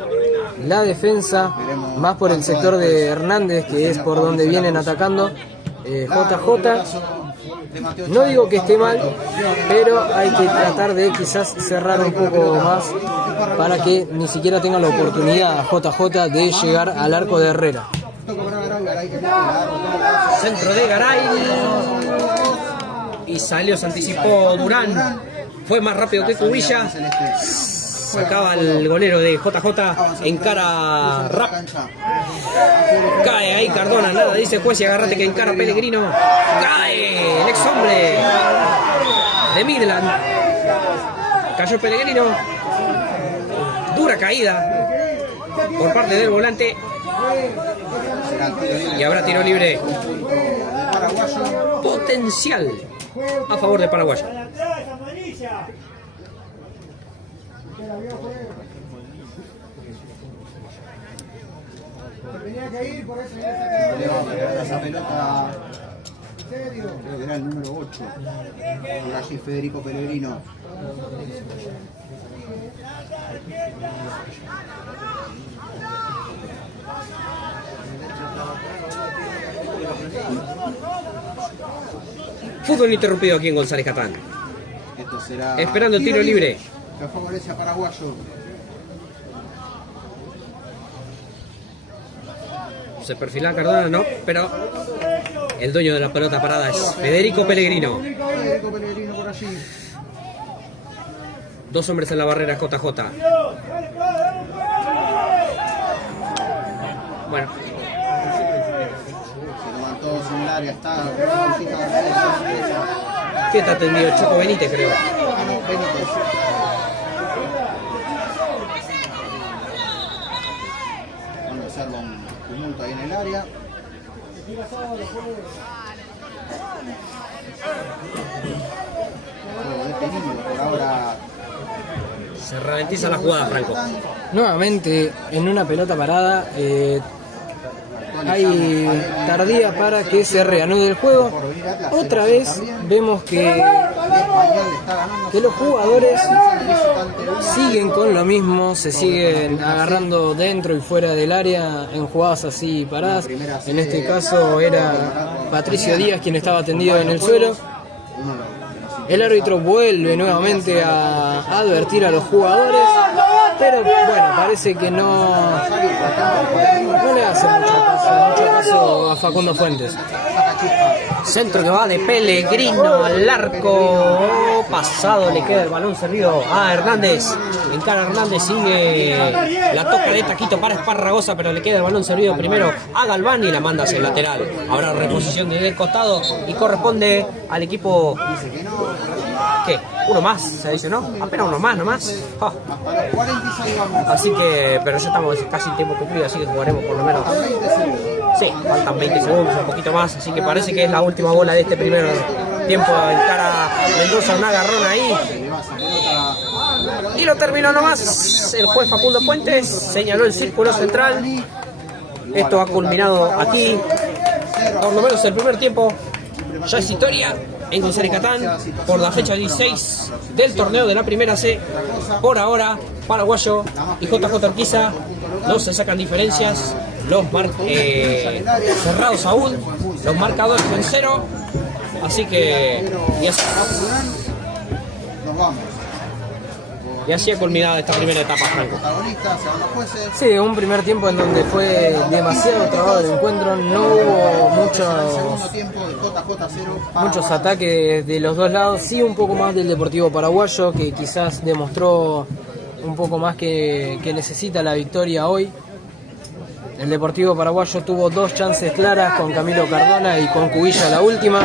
la defensa, más por el sector de Hernández, que es por donde vienen atacando. JJ, no digo que esté mal, pero hay que tratar de quizás cerrar un poco más para que ni siquiera tenga la oportunidad JJ de llegar al arco de Herrera. Centro de Garay. Y salió, se anticipó Durán. Fue más rápido que Cubilla. Sacaba el golero de JJ. Encara Rap. Cae ahí Cardona. Nada, dice juez y agárrate que encara Pellegrino. Cae el ex hombre de Midland. Cayó Pellegrino. Dura caída por parte del volante. Y habrá tiro libre potencial a favor de Paraguay. Le va a pegar esa pelota. Creo que era el número 8. Por allí Federico Pellegrino. Fútbol interrumpido aquí en González Catán. Esto será Esperando el tiro libre. Que favorece a Paraguayo. Se perfila Cardona, no, pero el dueño de la pelota parada es Federico Pellegrino. Federico Pellegrino por allí. Dos hombres en la barrera JJ. Bueno, Se toman todos en el área, está ¿qué está atendido? Choco Benítez, creo. Benítez. Cuando se arma un tumulto ahí en el área. Juego detenido por ahora. Se ralentiza la jugada, Franco. Nuevamente en una pelota parada, hay tardía para que se reanude el juego. Otra vez vemos que los jugadores siguen con lo mismo, se siguen agarrando dentro y fuera del área en jugadas así paradas. En este caso era Patricio Díaz quien estaba tendido en el suelo. El árbitro vuelve nuevamente a advertir a los jugadores, pero bueno, parece que no le hace mucho caso a Facundo Fuentes. Centro que va de Pellegrino al arco. Pasado, le queda el balón servido a Hernández. Encara Hernández, sigue la toca de taquito para Esparragosa, pero le queda el balón servido primero a Galván y la manda hacia el lateral. Ahora reposición del costado y corresponde al equipo. ¿Qué? Uno más, se dice, ¿no? Apenas uno más nomás. Oh. Así que, pero ya estamos casi en tiempo cumplido, así que jugaremos por lo menos. Sí, faltan 20 segundos, un poquito más, así que parece que es la última bola de este primer tiempo. Encara Mendoza, un agarrón ahí. Y lo terminó nomás. El juez Facundo Fuentes señaló el círculo central. Esto ha culminado aquí. Por lo menos el primer tiempo ya es historia en González Catán por la fecha 16 del torneo de la primera C. Por ahora, Paraguayo y JJ Urquiza no se sacan diferencias, los cerrados aún, los marcadores en cero. Así que y así ha culminado esta primera etapa, Franco. Sí, un primer tiempo en donde fue demasiado trabado el encuentro, no hubo muchos ataques de los dos lados, sí un poco más del Deportivo Paraguayo, que quizás demostró un poco más que necesita la victoria hoy. El Deportivo Paraguayo tuvo dos chances claras con Camilo Cardona y con Cubilla la última,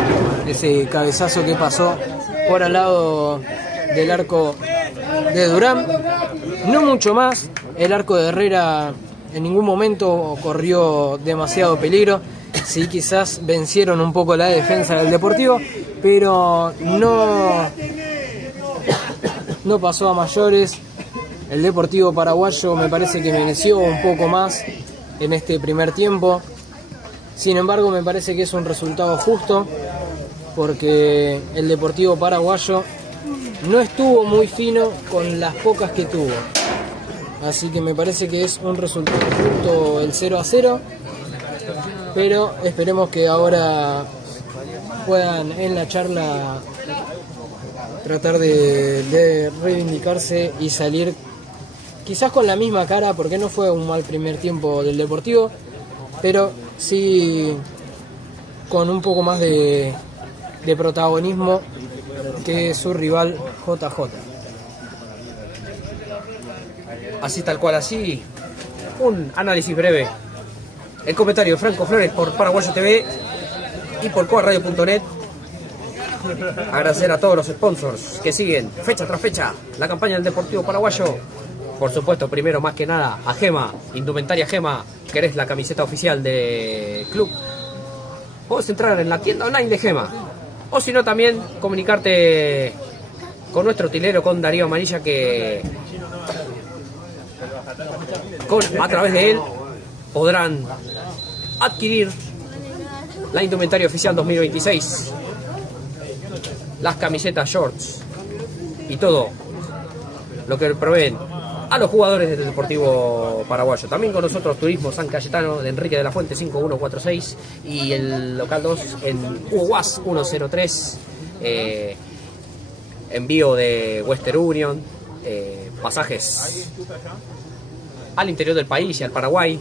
ese cabezazo que pasó por al lado del arco de Durán, no mucho más. El arco de Herrera en ningún momento corrió demasiado peligro. Sí, quizás vencieron un poco la defensa del Deportivo, pero no pasó a mayores. El Deportivo Paraguayo me parece que mereció un poco más en este primer tiempo. Sin embargo, me parece que es un resultado justo, porque el Deportivo Paraguayo no estuvo muy fino con las pocas que tuvo. Así que me parece que es un resultado justo el 0-0. Pero esperemos que ahora puedan en la charla tratar de reivindicarse y salir quizás con la misma cara, porque no fue un mal primer tiempo del Deportivo, pero sí con un poco más de protagonismo que su rival JJ. Así tal cual, así un análisis breve. El comentario de Franco Flores por Paraguayo TV y por coaradio.net. Agradecer a todos los sponsors que siguen fecha tras fecha la campaña del Deportivo Paraguayo. Por supuesto, primero más que nada a Gema, Indumentaria Gema, que eres la camiseta oficial del club. Puedes entrar en la tienda online de Gema, o si no también comunicarte con nuestro utilero, con Darío Amarilla, que a través de él podrán adquirir la indumentaria oficial 2026, las camisetas, shorts y todo lo que proveen a los jugadores del Deportivo Paraguayo. También con nosotros Turismo San Cayetano de Enrique de la Fuente 5146 y el local 2 en UAS 103. Envío de Western Union, pasajes al interior del país y al Paraguay.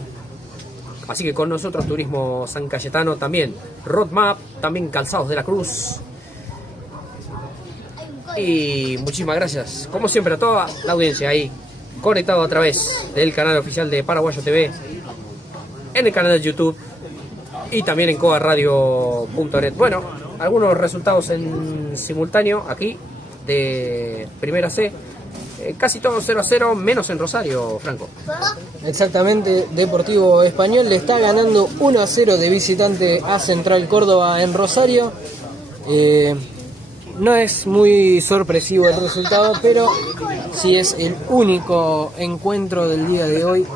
Así que con nosotros Turismo San Cayetano, también Roadmap, también Calzados de la Cruz. Y muchísimas gracias, como siempre, a toda la audiencia ahí conectado a través del canal oficial de Paraguayo TV en el canal de YouTube y también en coaradio.net. Bueno, algunos resultados en simultáneo aquí de Primera C. Casi todo 0-0, menos en Rosario, Franco. Exactamente, Deportivo Español le está ganando 1-0 de visitante a Central Córdoba en Rosario. No es muy sorpresivo el resultado, pero sí es el único encuentro del día de hoy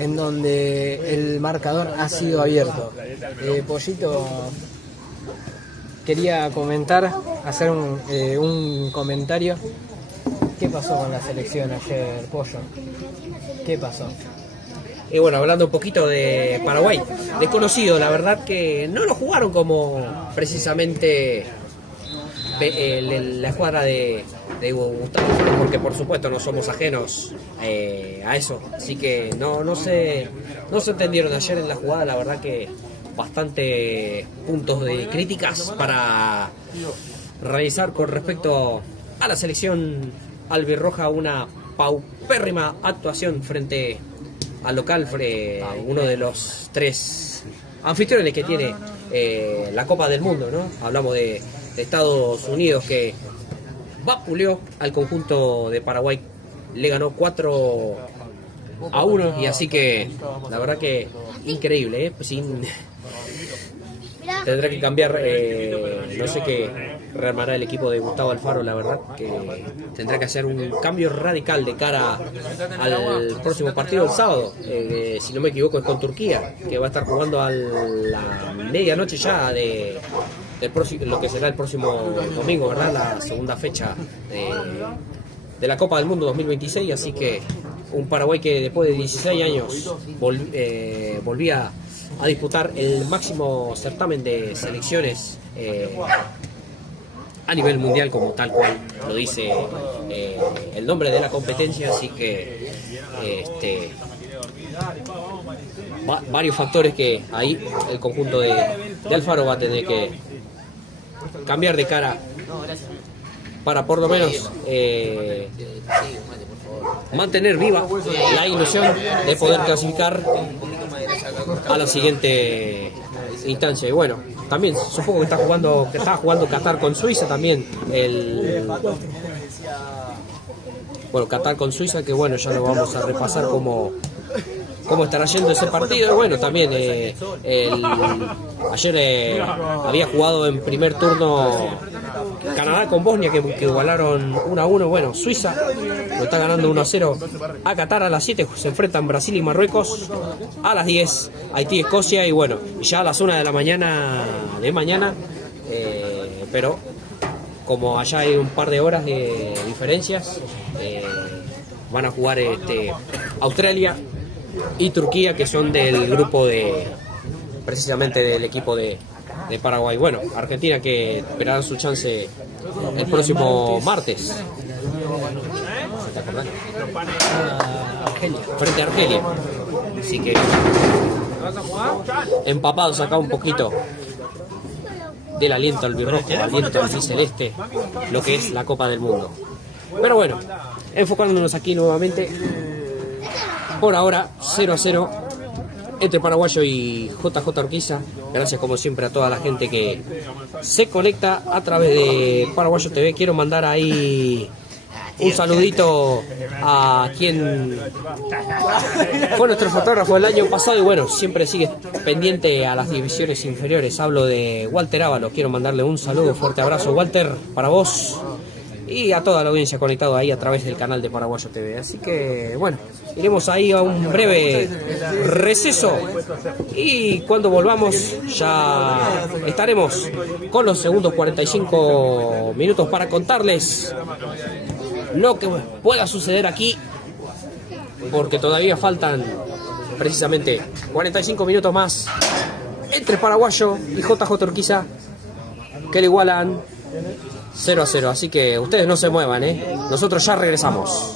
en donde el marcador ha sido abierto. Pollito, quería comentar, hacer un comentario. ¿Qué pasó con la selección ayer, Pollo? ¿Qué pasó? Y bueno, hablando un poquito de Paraguay, desconocido, la verdad que no lo jugaron como precisamente la escuadra de Gustavo, porque por supuesto no somos ajenos a eso, así que no se entendieron ayer en la jugada, la verdad que bastante puntos de críticas para realizar con respecto a la selección albirroja, una paupérrima actuación frente al local, uno de los 3 anfitriones que tiene la Copa del Mundo, ¿no? Hablamos de Estados Unidos, que vapuleó al conjunto de Paraguay, le ganó 4-1, y así que la verdad que increíble, ¿eh? Tendrá que cambiar, no sé qué rearmará el equipo de Gustavo Alfaro, la verdad que tendrá que hacer un cambio radical de cara al próximo partido el sábado, si no me equivoco es con Turquía, que va a estar jugando a la medianoche ya de lo que será el próximo domingo, ¿verdad? La segunda fecha de la Copa del Mundo 2026, así que un Paraguay que después de 16 años volvía a disputar el máximo certamen de selecciones a nivel mundial, como tal cual lo dice el nombre de la competencia, así que varios factores que ahí el conjunto de Alfaro va a tener que cambiar de cara para por lo menos mantener viva la ilusión de poder clasificar a la siguiente instancia. Y bueno, también supongo que estaba jugando Qatar con Suiza también, Qatar con Suiza, que bueno, ya lo vamos a repasar cómo estará yendo ese partido. Y bueno, también ayer había jugado en primer turno Canadá con Bosnia, que igualaron 1-1. Bueno, Suiza lo está ganando 1-0 a Qatar. A las 7 se enfrentan Brasil y Marruecos. A las 10 Haití, Escocia. Y bueno, ya a las 1 de la mañana pero como allá hay un par de horas de diferencias, van a jugar Australia y Turquía, que son del grupo precisamente del equipo de Paraguay. Bueno, Argentina, que esperará su chance el próximo martes frente a Argelia, así que empapados acá un poquito del aliento albirrojo, aliento albiceleste, lo que es la Copa del Mundo. Pero bueno, enfocándonos aquí nuevamente, por ahora 0-0 entre Paraguayo y JJ Urquiza. Gracias como siempre a toda la gente que se conecta a través de Paraguayo TV. Quiero mandar ahí un saludito a quien fue nuestro fotógrafo el año pasado y bueno, siempre sigue pendiente a las divisiones inferiores. Hablo de Walter Ábalos. Quiero mandarle un saludo, fuerte abrazo, Walter, para vos y a toda la audiencia conectada ahí a través del canal de Paraguayo TV. Así que bueno, iremos ahí a un breve receso y cuando volvamos ya estaremos con los segundos 45 minutos para contarles lo que pueda suceder aquí, porque todavía faltan precisamente 45 minutos más entre Paraguayo y JJ Urquiza, que le igualan 0-0. Así que ustedes no se muevan, nosotros ya regresamos.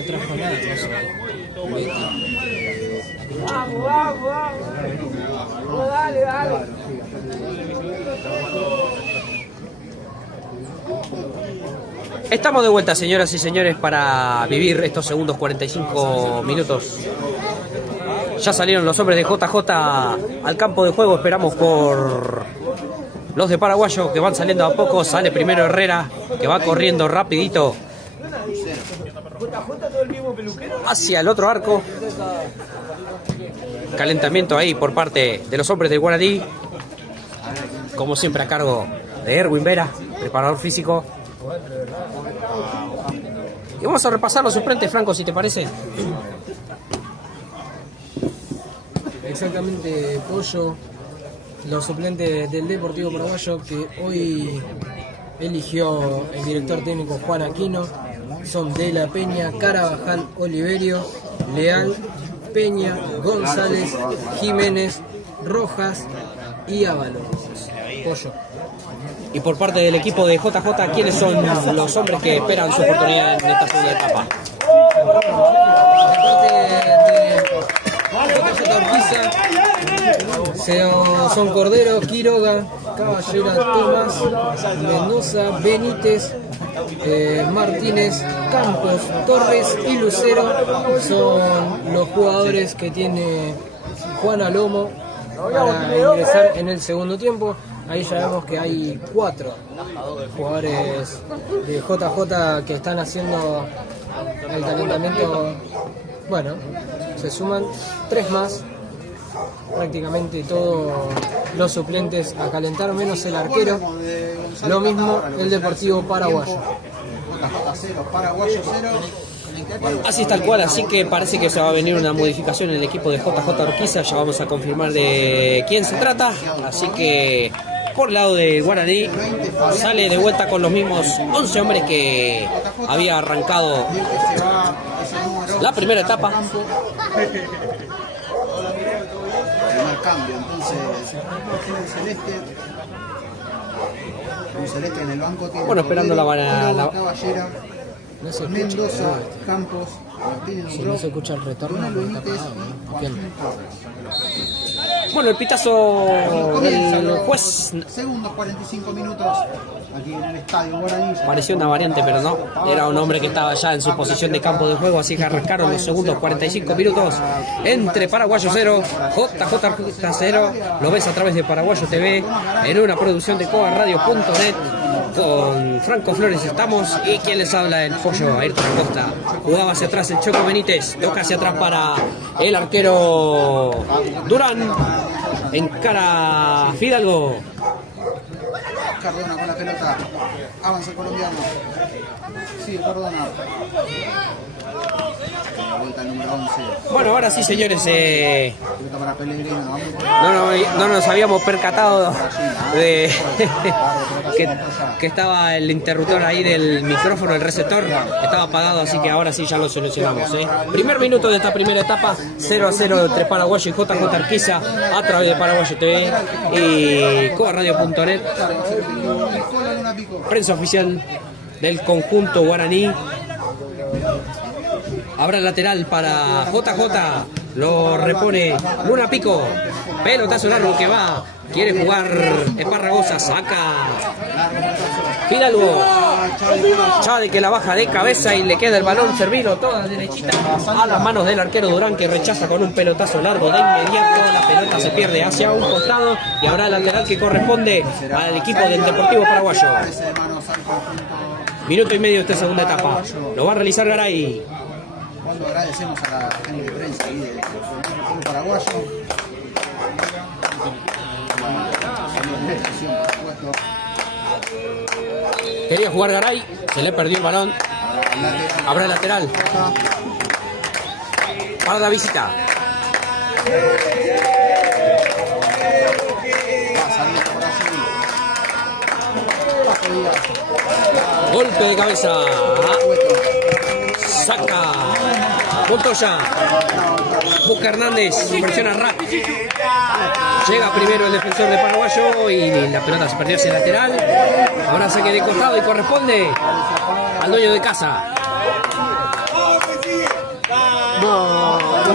no trajo nada, no sé. Vamos, vamos, vamos. Oh, dale, dale. Estamos de vuelta, señoras y señores, para vivir estos segundos 45 minutos. Ya salieron los hombres de JJ al campo de juego. Esperamos por los de Paraguayo que van saliendo a poco. Sale primero Herrera, que va corriendo rapidito hacia el otro arco. Calentamiento ahí por parte de los hombres del Guaraní, como siempre a cargo de Erwin Vera, preparador físico. Y vamos a repasar los suplentes, Franco, si te parece. Exactamente, Pollo. Los suplentes del Deportivo Paraguayo que hoy eligió el director técnico Juan Aquino son De la Peña, Carabajal, Oliverio, Leal, Peña, González, Jiménez, Rojas y Ábalos. Pollo. Y por parte del equipo de JJ, ¿quiénes son los hombres que esperan su oportunidad en esta segunda etapa? Son Cordero, Quiroga, Caballera, Tomás, Mendoza, Benítez, Martínez, Campos, Torres y Lucero son los jugadores que tiene Juan Alomo para ingresar en el segundo tiempo. Ahí ya vemos que hay 4 jugadores de JJ que están haciendo el calentamiento. Bueno, se suman 3 más. Prácticamente todos los suplentes a calentar, menos el arquero. Lo mismo el Deportivo Paraguayo. Así es, tal cual, así que parece que se va a venir una modificación en el equipo de JJ Urquiza. Ya vamos a confirmar de quién se trata. Así que por el lado de Guaraní sale de vuelta con los mismos 11 hombres que había arrancado la primera etapa. Cambio, entonces un celeste en el banco tiene bueno, esperando la Caballera, No se escucha, Mendoza, Campos, Martínez, si no se escucha el retorno, está apagado, ¿no? ¿Quién? Bueno, el pitazo del juez segundos 45 minutos aquí en el estadio Guaraní. pareció una variante, pero no. Era un hombre que estaba ya en su posición de campo de juego, así que arrancaron los segundos 45 minutos entre Paraguayo 0, JJ 0. Lo ves a través de Paraguayo TV en una producción de cobarradio.net. Con Franco Flores estamos y quien les habla, el Pollo Ayrton Acosta. Jugaba hacia atrás el Choco Benítez, toca hacia atrás para el arquero Durán, encara Fidalgo. Cardona con la pelota, avanza el colombiano, sigue Cardona. Vuelta al número 11. Bueno, ahora sí, señores, Pelota para Pellegrino, no nos habíamos percatado de que estaba el interruptor ahí del micrófono, el receptor estaba apagado, así que ahora sí ya lo solucionamos. Primer minuto de esta primera etapa, 0-0 entre Paraguayo y JJ Urquiza a través de Paraguayo TV y cobarradio.net. Prensa oficial del conjunto guaraní. Habrá lateral para JJ, lo repone Luna Pico, pelotazo largo que va, quiere jugar Esparragosa, saca Fidalgo, Chade que la baja de cabeza y le queda el balón servido toda derechita a las manos del arquero Durán, que rechaza con un pelotazo largo de inmediato. La pelota se pierde hacia un costado y habrá el lateral que corresponde al equipo del Deportivo Paraguayo. Minuto y medio de esta segunda etapa, lo va a realizar Garay. Cuando agradecemos a la gente de prensa y del paraguayo. Quería jugar Garay, se le perdió el balón. Habrá el lateral para la visita. Golpe de cabeza. Saca Montoya, busca Hernández, presiona Rack. Llega primero el defensor de Paraguayo y la pelota se perdió hacia el lateral. Ahora saque de costado y corresponde al dueño de casa.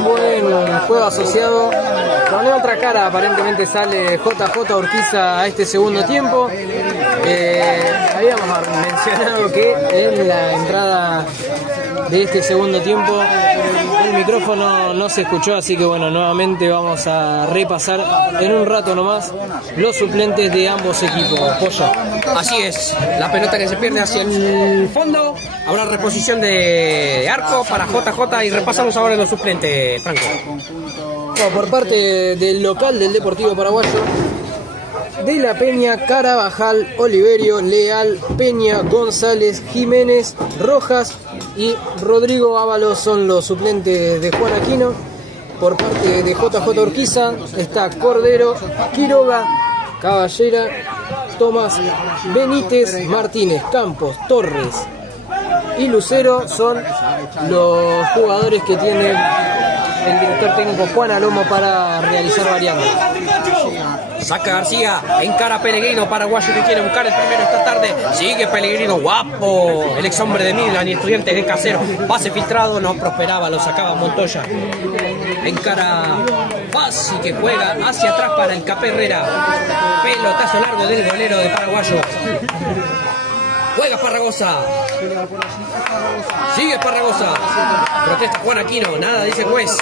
buen juego asociado. Con otra cara aparentemente sale JJ Urquiza a este segundo tiempo. Habíamos mencionado que en la entrada de este segundo tiempo el micrófono no se escuchó, así que bueno, nuevamente vamos a repasar en un rato nomás los suplentes de ambos equipos. Polla. Así es, la pelota que se pierde hacia el fondo. Habrá reposición de arco para JJ y repasamos ahora los suplentes, Franco. Bueno, por parte del local del Deportivo Paraguayo, De la Peña, Carabajal, Oliverio, Leal, Peña, González, Jiménez, Rojas y Rodrigo Ábalos son los suplentes de Juan Aquino. Por parte de JJ Urquiza está Cordero, Quiroga, Caballera, Tomás, Benítez, Martínez, Campos, Torres y Lucero son los jugadores que tiene el director técnico Juan Alomo para realizar variantes. Saca García, encara Pellegrino, paraguayo que quiere buscar el primero esta tarde. Sigue Pellegrino, guapo, el ex hombre de Milan y Estudiantes de Casero. Pase filtrado, no prosperaba, lo sacaba Montoya. Encara Fassi que juega hacia atrás para el Capé Herrera. Pelotazo largo del golero de paraguayo. Juega Esparragosa. Sigue Esparragosa. Protesta Juan Aquino. Nada, dice el juez.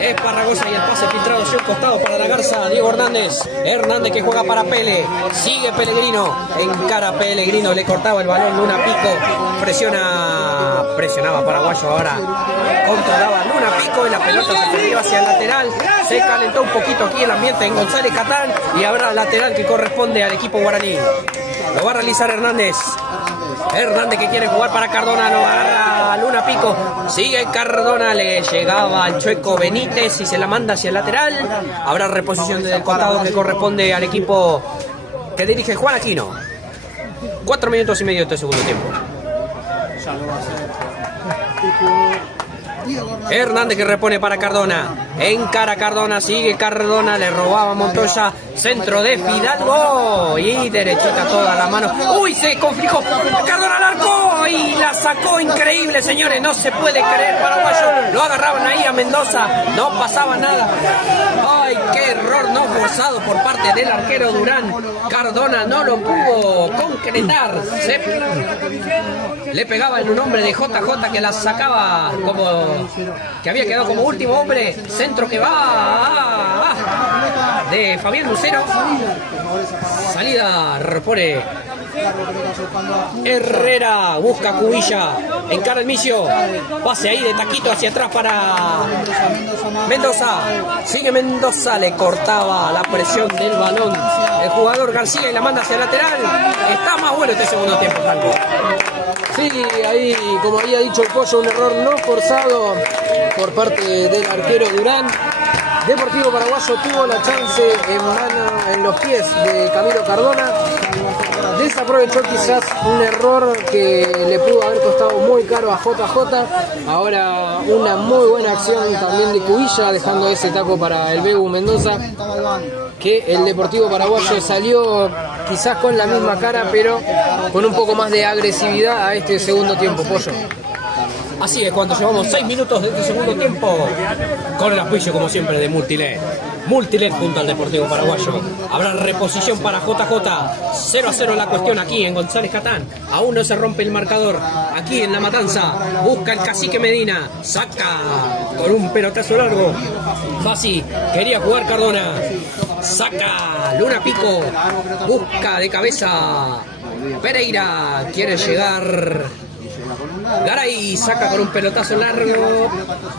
Esparragosa y el pase filtrado hacia un costado para la Garza. Diego Hernández. Hernández que juega para Pele. Sigue Pellegrino. Encara Pellegrino. Le cortaba el balón Luna Pico. Presionaba Paraguayo ahora. Controlaba Luna Pico y la pelota se perdió hacia el lateral. Se calentó un poquito aquí el ambiente en González Catán. Y habrá lateral que corresponde al equipo guaraní. Lo va a realizar Hernández. Hernández que quiere jugar para Cardona. Lo agarra Luna Pico. Sigue Cardona. Le llegaba al chueco Benítez y se la manda hacia el lateral. Habrá reposición del costado que corresponde al equipo que dirige Juan Aquino. 4 minutos y medio de este segundo tiempo. Hernández que repone para Cardona. Encara Cardona, sigue Cardona, le robaba Montoya. Centro de Fidalgo. Y derechita toda la mano. ¡Uy! Se complicó. Cardona al arco. Y la sacó increíble, señores. No se puede creer, paraguayo. Lo agarraban ahí a Mendoza. No pasaba nada. ¡Ay, qué error no forzado por parte del arquero Durán! Cardona no lo pudo concretar. Le pegaba en un hombre de JJ que la sacaba como que había quedado como último hombre. Centro que va de Fabián Lucero. Salida repone Herrera, busca Cubilla, encara el Micio, pase ahí de taquito hacia atrás para Mendoza. Sigue Mendoza, le cortaba la presión del balón el jugador García y la manda hacia el lateral. Está más bueno este segundo tiempo, Franco. Sí, ahí, como había dicho el Pollo, un error no forzado por parte del arquero Durán. Deportivo Paraguayo tuvo la chance en los pies de Camilo Cardona. Desaprovechó quizás un error que le pudo haber costado muy caro a JJ. Ahora una muy buena acción también de Cubilla, dejando ese taco para el Bebu Mendoza, que el Deportivo Paraguayo salió quizás con la misma cara, pero con un poco más de agresividad a este segundo tiempo, Pollo. Así es, cuando llevamos 6 minutos de este segundo tiempo, con el apoyo como siempre de Multilet. Multilet junto al Deportivo Paraguayo. Habrá reposición para JJ. 0-0 la cuestión aquí en González Catán. Aún no se rompe el marcador. Aquí en La Matanza. Busca el cacique Medina. Saca con un pelotazo largo. Fassi. Quería jugar Cardona. Saca Luna Pico. Busca de cabeza Pereira. Quiere llegar Garay, saca con un pelotazo largo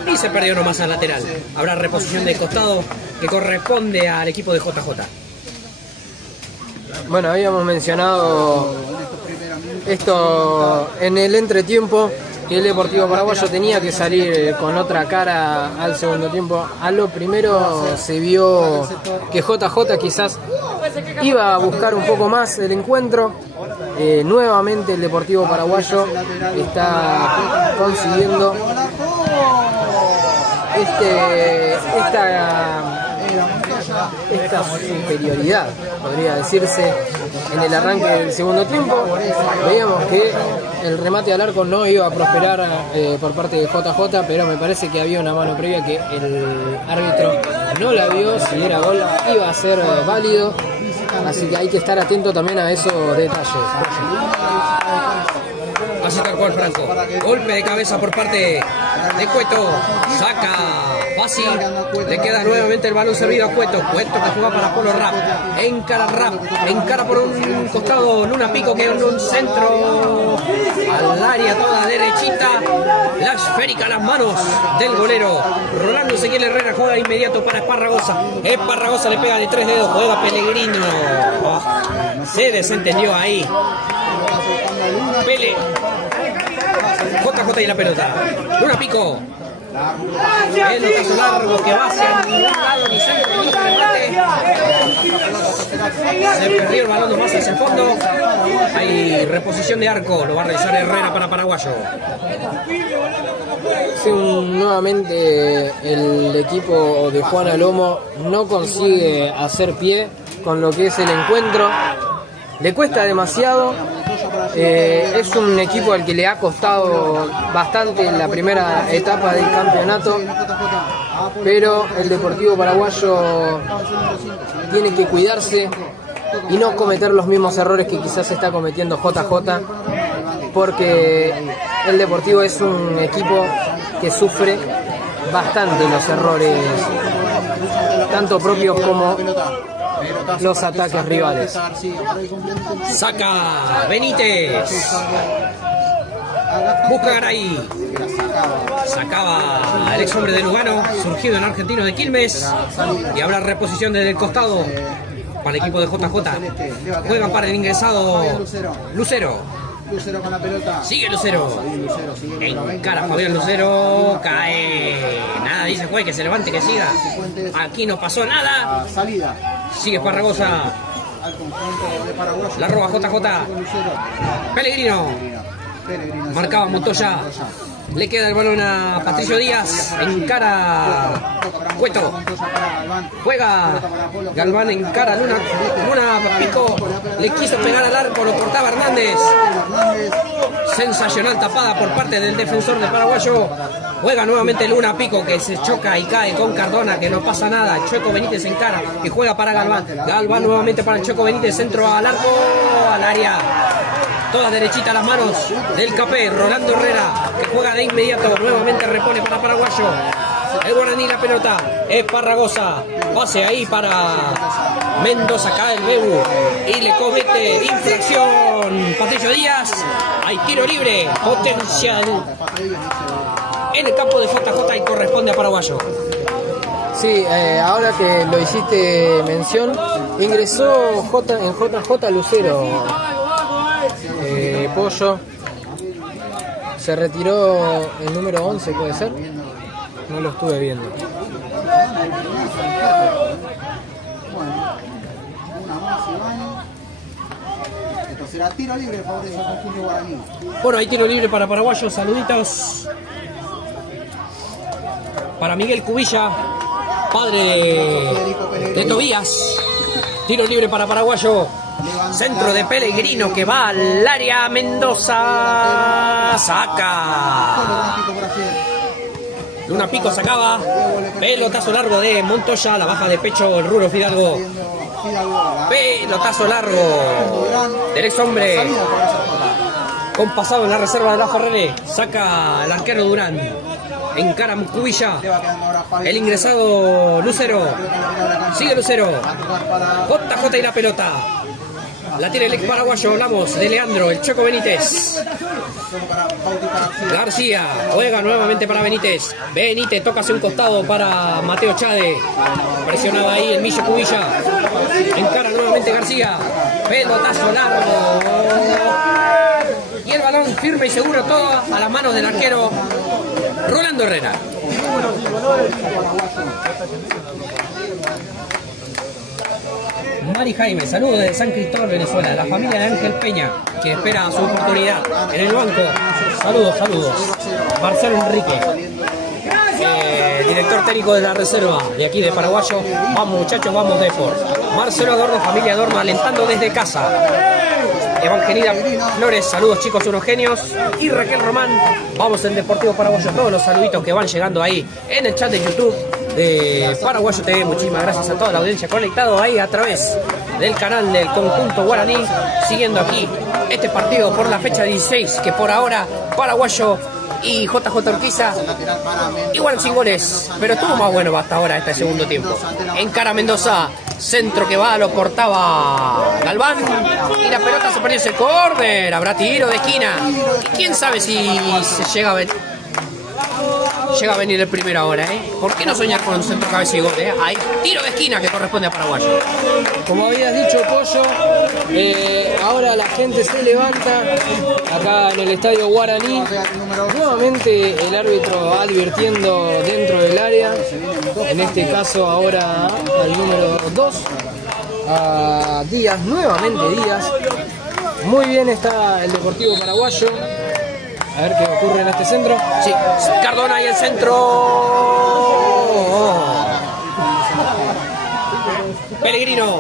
y se perdió nomás al lateral. Habrá reposición de costado que corresponde al equipo de JJ. Bueno, habíamos mencionado esto en el entretiempo, que el Deportivo Paraguayo tenía que salir con otra cara al segundo tiempo. A lo primero se vio que JJ quizás iba a buscar un poco más el encuentro. Nuevamente el Deportivo Paraguayo está consiguiendo esta superioridad, podría decirse, en el arranque del segundo tiempo. Veíamos que el remate al arco no iba a prosperar por parte de JJ, pero me parece que había una mano previa que el árbitro no la vio. Si era gol iba a ser válido, así que hay que estar atento también a esos detalles. Así tal cual, Franco. Golpe de cabeza por parte de Cueto. Saca fácil. Le queda nuevamente el balón servido a Cueto. Cueto que juega para Polo Rap. Encara por un costado Luna Pico, que en un centro al área toda derechita. La esférica a las manos del golero. Rolando Ezequiel Herrera juega de inmediato para Esparragosa. Esparragosa le pega de 3 dedos. Juega Pellegrino. Oh, se desentendió ahí. Pele. JJ y la pelota. Luna Pico. El pelotazo largo que va hacia un lado ni centro ni remate. Se perdió el balón más hacia el fondo. Hay reposición de arco. Lo va a realizar Herrera para Paraguayo. Sí, nuevamente el equipo de Juan Alomo no consigue hacer pie con lo que es el encuentro. Le cuesta demasiado. Es un equipo al que le ha costado bastante en la primera etapa del campeonato, pero el Deportivo Paraguayo tiene que cuidarse y no cometer los mismos errores que quizás está cometiendo JJ, porque el Deportivo es un equipo que sufre bastante los errores, tanto propios como los ataques rivales. Saca Benítez. Busca Garay. Sacaba el ex hombre de Lugano, surgido en Argentino de Quilmes. Y habrá reposición desde el costado para el equipo de JJ. Juega para el ingresado Lucero. Lucero con la pelota. Sigue Lucero. Encara Fabián Lucero. Cae. Nada, dice juez que se levante, que siga. Aquí no pasó nada. Salida. Sigue Esparragosa. La roba JJ. Pellegrino. Marcaba Montoya. Le queda el balón a Patricio Díaz. Encara Cueto. Juega Galván, encara Luna Pico. Le quiso pegar al arco, lo cortaba Hernández. Sensacional tapada por parte del defensor de Paraguayo. Juega nuevamente Luna Pico, que se choca y cae con Cardona, que no pasa nada. Chueco Benítez encara y juega para Galván. Galván nuevamente para el Chueco Benítez, centro al arco, al área. Toda derechita a las manos del Capé. Rolando Herrera, que juega de inmediato. Nuevamente repone para Paraguayo. El guaraní la pelota. Esparragosa. Pase ahí para Mendoza. Cae el Bebu. Y le comete infracción Patricio Díaz. Hay tiro libre. Potencial en el campo de JJ y corresponde a Paraguayo. Sí, ahora que lo hiciste mención, ingresó en JJ Lucero. Pollo. Se retiró el número 11, ¿puede ser? No lo estuve viendo. Será tiro libre, favorece al conjunto guaraní. Bueno, hay tiro libre para Paraguayo. Saluditos para Miguel Cubilla, padre de Tobías. Tiro libre para Paraguayo. Centro de Pellegrino que va al área. Mendoza saca. Luna Pico sacaba. Pelotazo largo de Montoya. La baja de pecho el Rulo Fidalgo. Pelotazo largo del ex hombre con pasado en la reserva de la Ferrere. Saca el arquero Durán. Encara Cubilla. El ingresado Lucero. Sigue Lucero. JJ y la pelota. La tiene el ex paraguayo. Hablamos de Leandro, el Choco Benítez. García juega nuevamente para Benítez. Benítez toca hacia un costado para Mateo Chade. Presionaba ahí el Millo Cubilla. Encara nuevamente García. Pelotazo largo. Y el balón firme y seguro todo a las manos del arquero Rolando Herrera. Mari Jaime, saludos desde San Cristóbal, Venezuela. La familia de Ángel Peña, que espera su oportunidad en el banco. Saludos. Marcelo Enrique, director director técnico de la reserva de aquí de Paraguayo. Vamos muchachos, vamos Depor. Marcelo Adorno, familia Adorno, alentando desde casa. Evangelina Flores, saludos chicos, unos genios. Y Raquel Román, vamos en Deportivo Paraguayo. Todos los saluditos que van llegando ahí en el chat de YouTube de Paraguayo TV. Muchísimas gracias a toda la audiencia conectado ahí a través del canal del conjunto guaraní, siguiendo aquí este partido por la fecha 16, que por ahora Paraguayo y JJ Urquiza igual sin goles, pero estuvo más bueno hasta ahora este segundo tiempo. Encara Mendoza, centro que va, lo cortaba Galván y la pelota se perdió ese córner. Habrá tiro de esquina y quién sabe si se llega a venir el primero ahora, ¿eh? ¿Por qué no soñar con un centro, cabeza y gol? Hay tiro de esquina que corresponde a Paraguayo. Como habías dicho, Pollo, ahora la gente se levanta acá en el estadio Guaraní. Nuevamente el árbitro advirtiendo dentro del área, en este caso ahora al número 2, a Díaz, nuevamente Díaz. Muy bien está el Deportivo Paraguayo. A ver qué ocurre en este centro. Sí, Cardona y el centro. Pellegrino.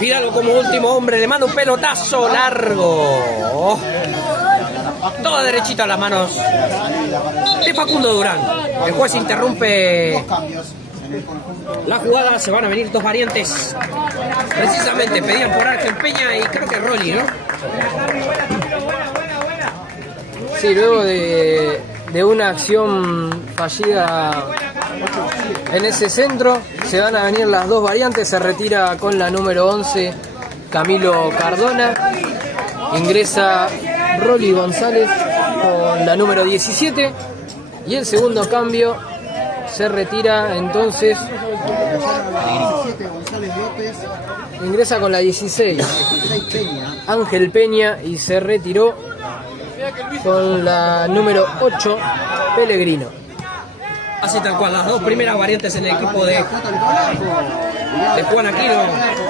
Fidalgo como último hombre, le manda un pelotazo largo. Toda derechita a las manos de Facundo Durán. El juez interrumpe la jugada. Se van a venir dos variantes. Precisamente pedían por Ángel Peña y creo que Rolly, ¿no? Sí, luego de una acción fallida en ese centro, se van a venir las dos variantes. Se retira con la número 11 Camilo Cardona, ingresa Rolly González con la número 17 y el segundo cambio se retira entonces, ingresa con la 16 Ángel Peña y se retiró con la número 8 Pellegrino. Así tal cual, las dos primeras variantes en el equipo de Juan Aquino,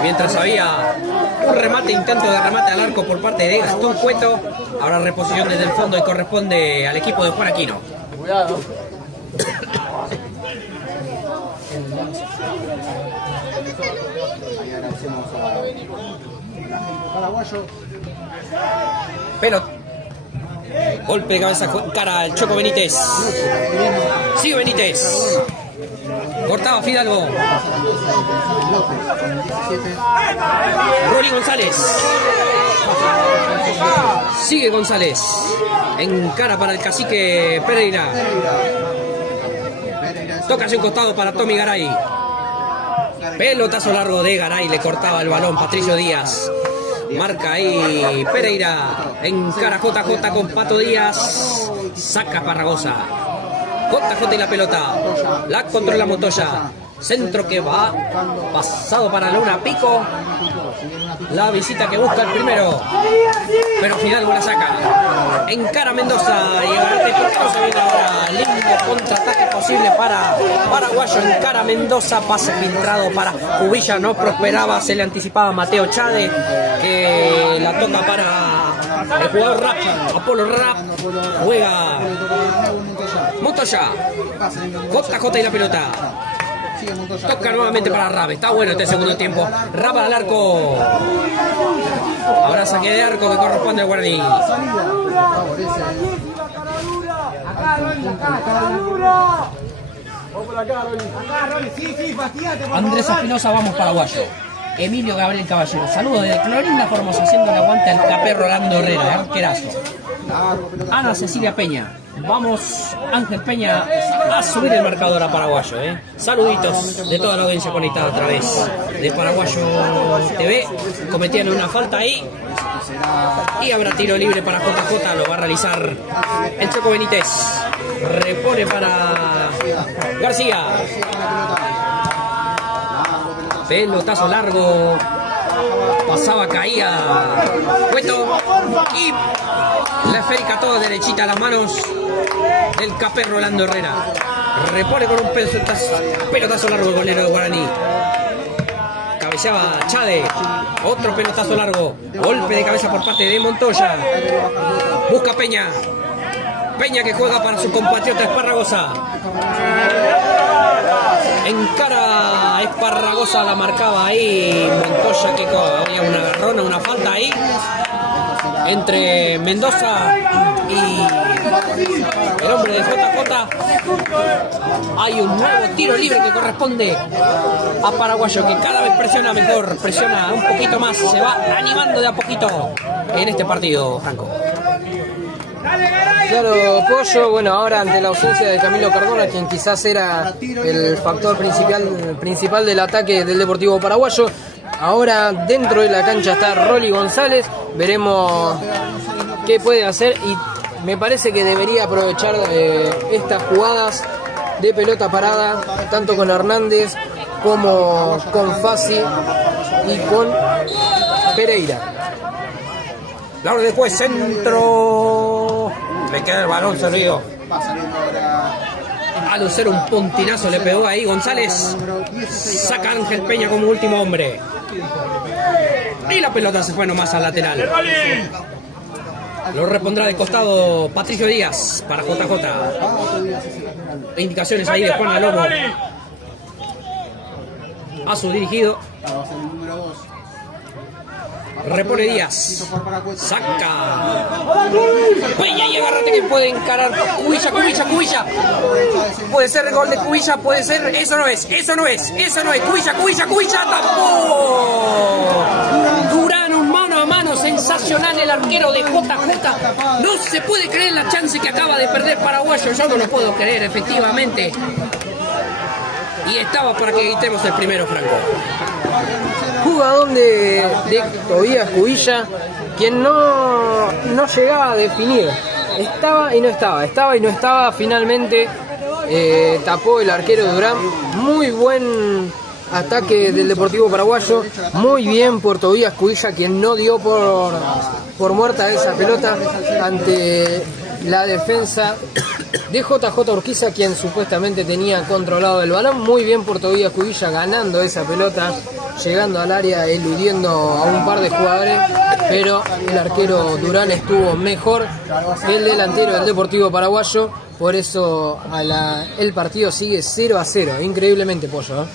mientras había un intento de remate al arco por parte de Gastón Cueto. Habrá reposición desde el fondo y corresponde al equipo de Juan Aquino. Cuidado. Ahí agradecemos a Paraguayo. Pelota. Golpe de cabeza, cara al Choco Benítez. Sigue Benítez. Cortaba Fidalgo. Rolly González. Sigue González. Encara para el cacique Pereira. Toca hacia un costado para Tommy Garay. Pelotazo largo de Garay. Le cortaba el balón Patricio Díaz. Marca ahí Pereira. Encara JJ con Pato Díaz. Saca Parragosa. JJ y la pelota. La controla Montoya. Centro que va. Pasado para Luna Pico. La visita que busca el primero. Pero Fidalgo la saca. Encara Mendoza. Y ahora se viene ahora. Lindo contraataque posible para Paraguayo. Encara Mendoza. Pase filtrado para Cubilla. No prosperaba. Se le anticipaba a Mateo Chade. Que la toca para el jugador Rap. Apolo Rap. Juega Montoya. JJ y la pelota. Toca nuevamente para Rap. Está bueno este segundo tiempo. Rap al arco. Ahora saque de arco que corresponde al Guaraní. Andrés Espinosa, vamos Paraguayo. Emilio Gabriel Caballero. Saludos desde Clorinda Formosa, haciendo el aguante al capé Rolando Herrera, arquerazo. Ana Cecilia Peña. Vamos, Ángel Peña, a subir el marcador a Paraguayo. Saluditos de toda la audiencia conectada a través de Paraguayo TV. Cometían una falta ahí. Y habrá tiro libre para JJ. Lo va a realizar el Choco Benítez. Repone para García. Pelotazo largo. Pasaba, caía Cueto. Y la esférica toda derechita a las manos del capé Rolando Herrera. Repone con un pelotazo largo el golero de Guaraní. Cabeceaba Chade. Otro pelotazo largo. Golpe de cabeza por parte de Montoya. Busca Peña. Peña que juega para su compatriota Esparragosa. Encara Esparragosa, la marcaba ahí Montoya, que había una agarrona, una falta ahí entre Mendoza y el hombre de JJ. Hay un nuevo tiro libre que corresponde a Paraguayo, que cada vez presiona mejor, presiona un poquito más, se va animando de a poquito en este partido, Franco. Claro, Pollo, bueno, ahora ante la ausencia de Camilo Cardona, quien quizás era el factor principal del ataque del Deportivo Paraguayo, ahora dentro de la cancha está Rolly González, veremos qué puede hacer y me parece que debería aprovechar estas jugadas de pelota parada, tanto con Hernández como con Fassi y con Pereira. La orden después, centro. Le queda el balón servido. A lucir un puntinazo le pegó ahí González. Saca Ángel Peña como último hombre. Y la pelota se fue nomás al lateral. Lo repondrá de costado Patricio Díaz para JJ. Indicaciones ahí de Juan Alomo. A su dirigido. Repone Díaz. Saca. Peña y agárrate que puede encarar. Cubilla. Puede ser el gol de Cubilla, puede ser. Eso no es. Cubilla, tapó. Durán, un mano a mano sensacional el arquero de JJ. No se puede creer la chance que acaba de perder Paraguayo. Yo no lo puedo creer, efectivamente. Y estaba para que gritemos el primero, Franco. Jugadón de Tobías Cubilla, quien no llegaba a definir. Estaba y no estaba, finalmente tapó el arquero Durán. Muy buen ataque del Deportivo Paraguayo, muy bien por Tobías Cubilla, quien no dio por muerta esa pelota ante la defensa de JJ Urquiza, quien supuestamente tenía controlado el balón. Muy bien por Tobías Cubilla, ganando esa pelota, llegando al área, eludiendo a un par de jugadores, pero el arquero Durán estuvo mejor que el delantero del Deportivo Paraguayo. Por eso el partido sigue 0-0, increíblemente, Pollo, ¿eh?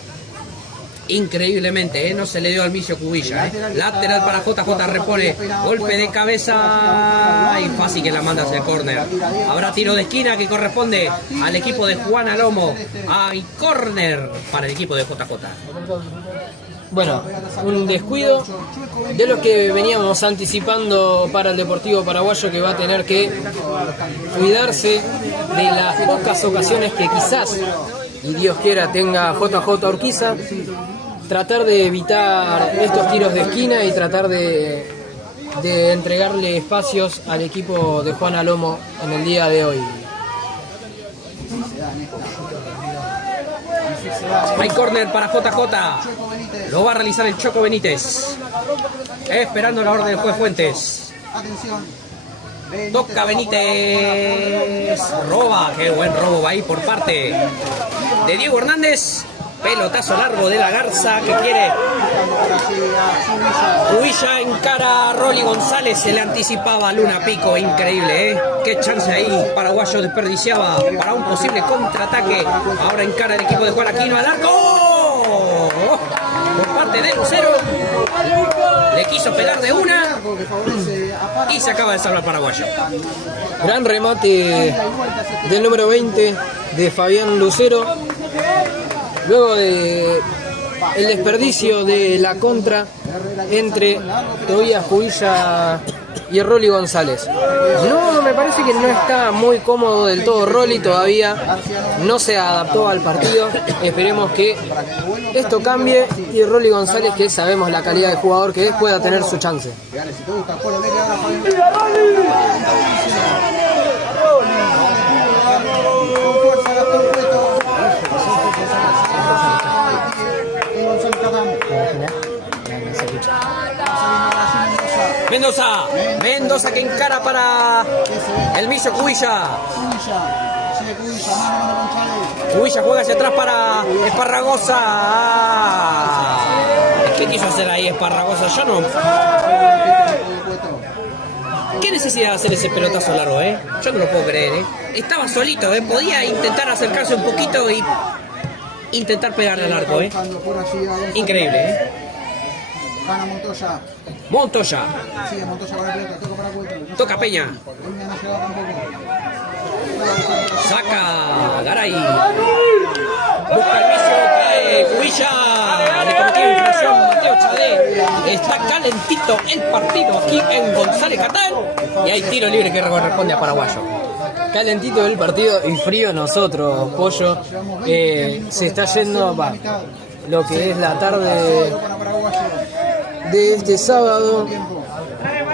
Increíblemente, no se le dio al Micio Cubilla. Lateral para JJ, repone. Golpe de cabeza y fácil que la manda hacia el córner. Habrá tiro de esquina que corresponde al equipo de Juan Alomo. Hay córner para el equipo de JJ. Bueno, un descuido de lo que veníamos anticipando para el Deportivo Paraguayo, que va a tener que cuidarse de las pocas ocasiones que quizás, y Dios quiera, tenga JJ Urquiza. Tratar de evitar estos tiros de esquina y tratar de entregarle espacios al equipo de Juan Alomo en el día de hoy. Hay córner para JJ. Lo va a realizar el Choco Benítez. Esperando la orden del juez Fuentes. Toca Benítez. Roba. Qué buen robo va ahí por parte de Diego Hernández. Pelotazo largo de la Garza que quiere. Cubilla encara a Rolly González. Se le anticipaba a Luna Pico. Increíble, ¿eh? Qué chance ahí. Paraguayo desperdiciaba para un posible contraataque. Ahora encara el equipo de Juan Aquino al arco. Por parte de Lucero. Le quiso pegar de una. Y se acaba de salvar Paraguayo. Gran remate del número 20 de Fabián Lucero. Luego de el desperdicio de la contra entre Tobías Cubilla y Rolly González. No, me parece que no está muy cómodo del todo Rolly todavía. No se adaptó al partido. Esperemos que esto cambie y Rolly González, que sabemos la calidad de jugador que es, pueda tener su chance. Mendoza que encara para el Micio Cubilla. Cubilla juega hacia atrás para Esparragosa. ¿Qué quiso hacer ahí Esparragosa? Yo no. ¿Qué necesidad de hacer ese pelotazo largo, Yo no lo puedo creer, Estaba solito, Podía intentar acercarse un poquito y intentar pegarle al arco, Buscando por allí a González. Increíble, Gana Montoya. Montoya. Sigue Montoya con la pelota. Toca para Cueto. Toca Peña. Peña no llega tampoco. Saca Garay. Busca el vicio que Cubilla. Le cometió infracción Mateo Chadé. Está calentito el partido aquí en González Catán. Y hay tiro libre que corresponde a Paraguayo. Calentito el partido y frío nosotros, Pollo. Se está yendo lo que es la tarde de este sábado.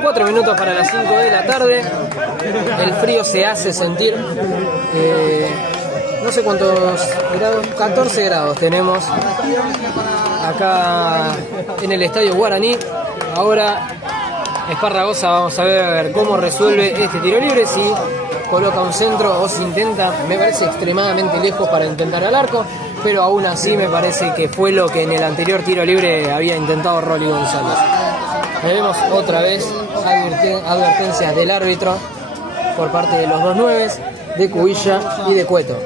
4 minutos para las 5 de la tarde. El frío se hace sentir. No sé cuántos grados, 14 grados tenemos acá en el Estadio Guaraní. Ahora Esparragosa, vamos a ver cómo resuelve este tiro libre, si coloca un centro o si intenta. Me parece extremadamente lejos para intentar al arco, pero aún así me parece que fue lo que en el anterior tiro libre había intentado Rolly González. Vemos otra vez advertencias del árbitro por parte de los dos nueves, de Cubilla y de Cueto.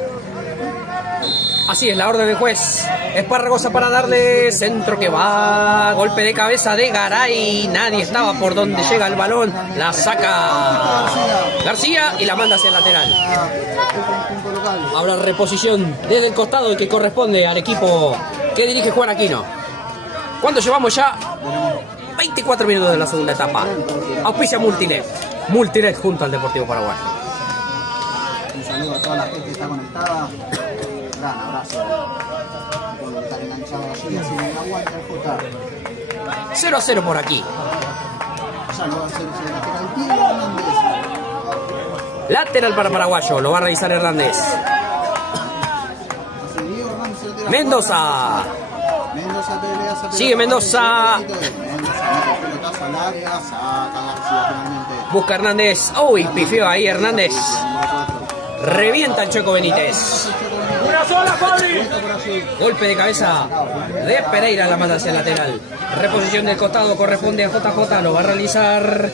Así es la orden del juez. Esparragosa para darle centro que va. Golpe de cabeza de Garay. Nadie estaba por donde llega el balón. La saca García y la manda hacia el lateral. Habrá reposición desde el costado que corresponde al equipo que dirige Juan Aquino. ¿Cuánto llevamos ya? 24 minutos de la segunda etapa. Auspicia Multinet. Multinet junto al Deportivo Paraguayo. Un saludo a toda la gente que está conectada. Gran abrazo por estar enganchado allí, así me aguanta el J. 0-0 por aquí. Ya lo va a hacer el lateral Diego Hernández. Lateral para Paraguayo, lo va a realizar Hernández. Así Diego Hernández, lateral. Mendoza. Mendoza pelea, Sigue Mendoza. Mendoza mete pelotazo al área, saca García finalmente. Busca Hernández. Uy, pifió ahí Hernández. Revienta el Chueco Benítez. ¡Una sola, Fabri! Golpe de cabeza de Pereira, la manda hacia el lateral. Reposición del costado corresponde a JJ. Lo va a realizar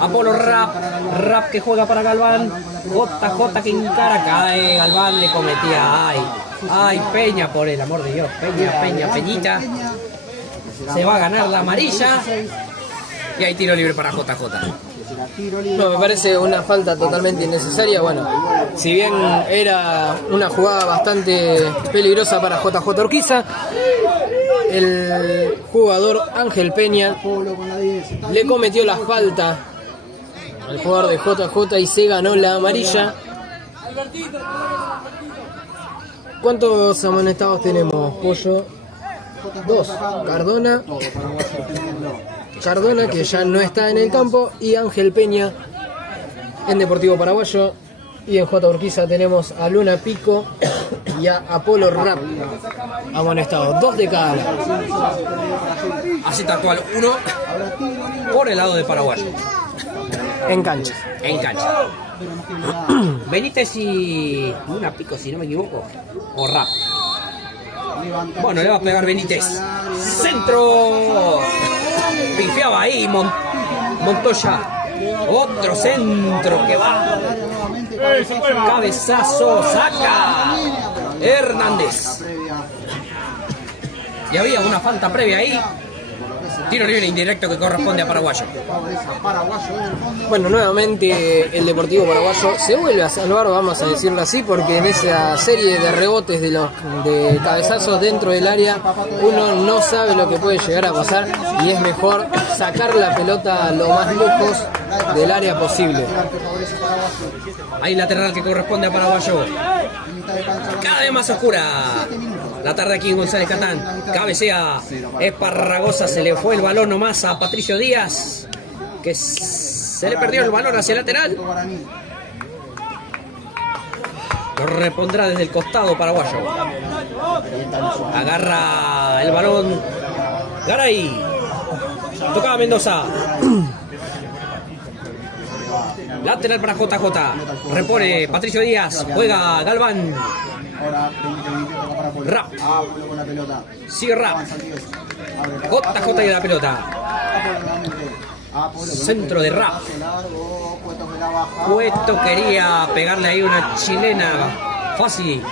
Apolo Rap. Rap que juega para Galván. JJ que encara. Cae. Galván le cometía. Ay, Peña, por el amor de Dios. Peñita. Se va a ganar la amarilla. Y hay tiro libre para JJ. No, me parece una falta totalmente innecesaria. Bueno, si bien era una jugada bastante peligrosa para JJ Urquiza, el jugador Ángel Peña le cometió la falta al jugador de JJ y se ganó la amarilla. ¿Cuántos amonestados tenemos, Pollo? 2. Cardona, que ya no está en el campo, y Ángel Peña en Deportivo Paraguayo. Y en J. Urquiza tenemos a Luna Pico y a Apolo Rap amonestados, 2 de cada lado. Así tal cual, uno por el lado de Paraguayo. En cancha. En cancha. Benítez y Luna Pico, si no me equivoco. O Rap. Bueno, le va a pegar Benítez. Centro. Pifiaba ahí Montoya. Otro centro que va. Cabezazo. Saca Hernández. Y había una falta previa ahí. Tiro libre indirecto que corresponde a Paraguayo. Bueno, nuevamente el Deportivo Paraguayo se vuelve a salvar, vamos a decirlo así, porque en esa serie de rebotes de cabezazos dentro del área uno no sabe lo que puede llegar a pasar y es mejor sacar la pelota lo más lejos del área posible. Hay lateral que corresponde a Paraguayo. Cada vez más oscura la tarde aquí en González Catán. Cabecea Esparragosa, se le fue el balón nomás a Patricio Díaz, que se le perdió el balón hacia el lateral. Lo repondrá desde el costado Paraguayo. Agarra el balón Garay. Tocaba Mendoza. Lateral para JJ. Repone Patricio Díaz. Juega Galván. Rap. Sigue Rap. JJ y la pelota. Centro de Rap. Cueto quería pegarle ahí una chilena fácil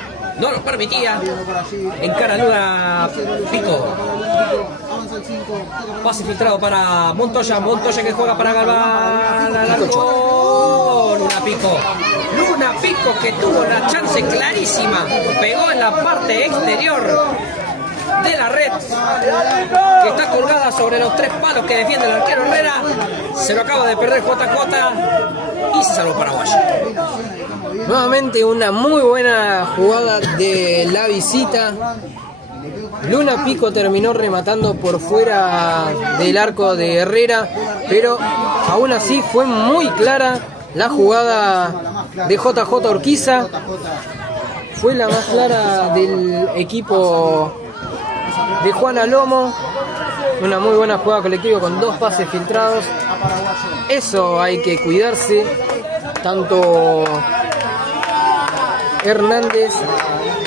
no lo permitía. Viendo por allí. Encara Luna Pico. Avanza el 5. Pase filtrado para Montoya. Montoya que juega para Galván. Al arco. Luna Pico. Luna Pico que tuvo la chance clarísima. Pegó en la parte exterior de la red, que está colgada sobre los 3 palos que defiende el arquero Herrera. Se lo acaba de perder JJ y se salvó Paraguayo. Nuevamente una muy buena jugada de la visita. Luna Pico terminó rematando por fuera del arco de Herrera, pero aún así fue muy clara la jugada de JJ Urquiza. Fue la más clara del equipo de Juan Alomo. Una muy buena jugada colectiva con 2 pases filtrados. Eso hay que cuidarse. Tanto Hernández,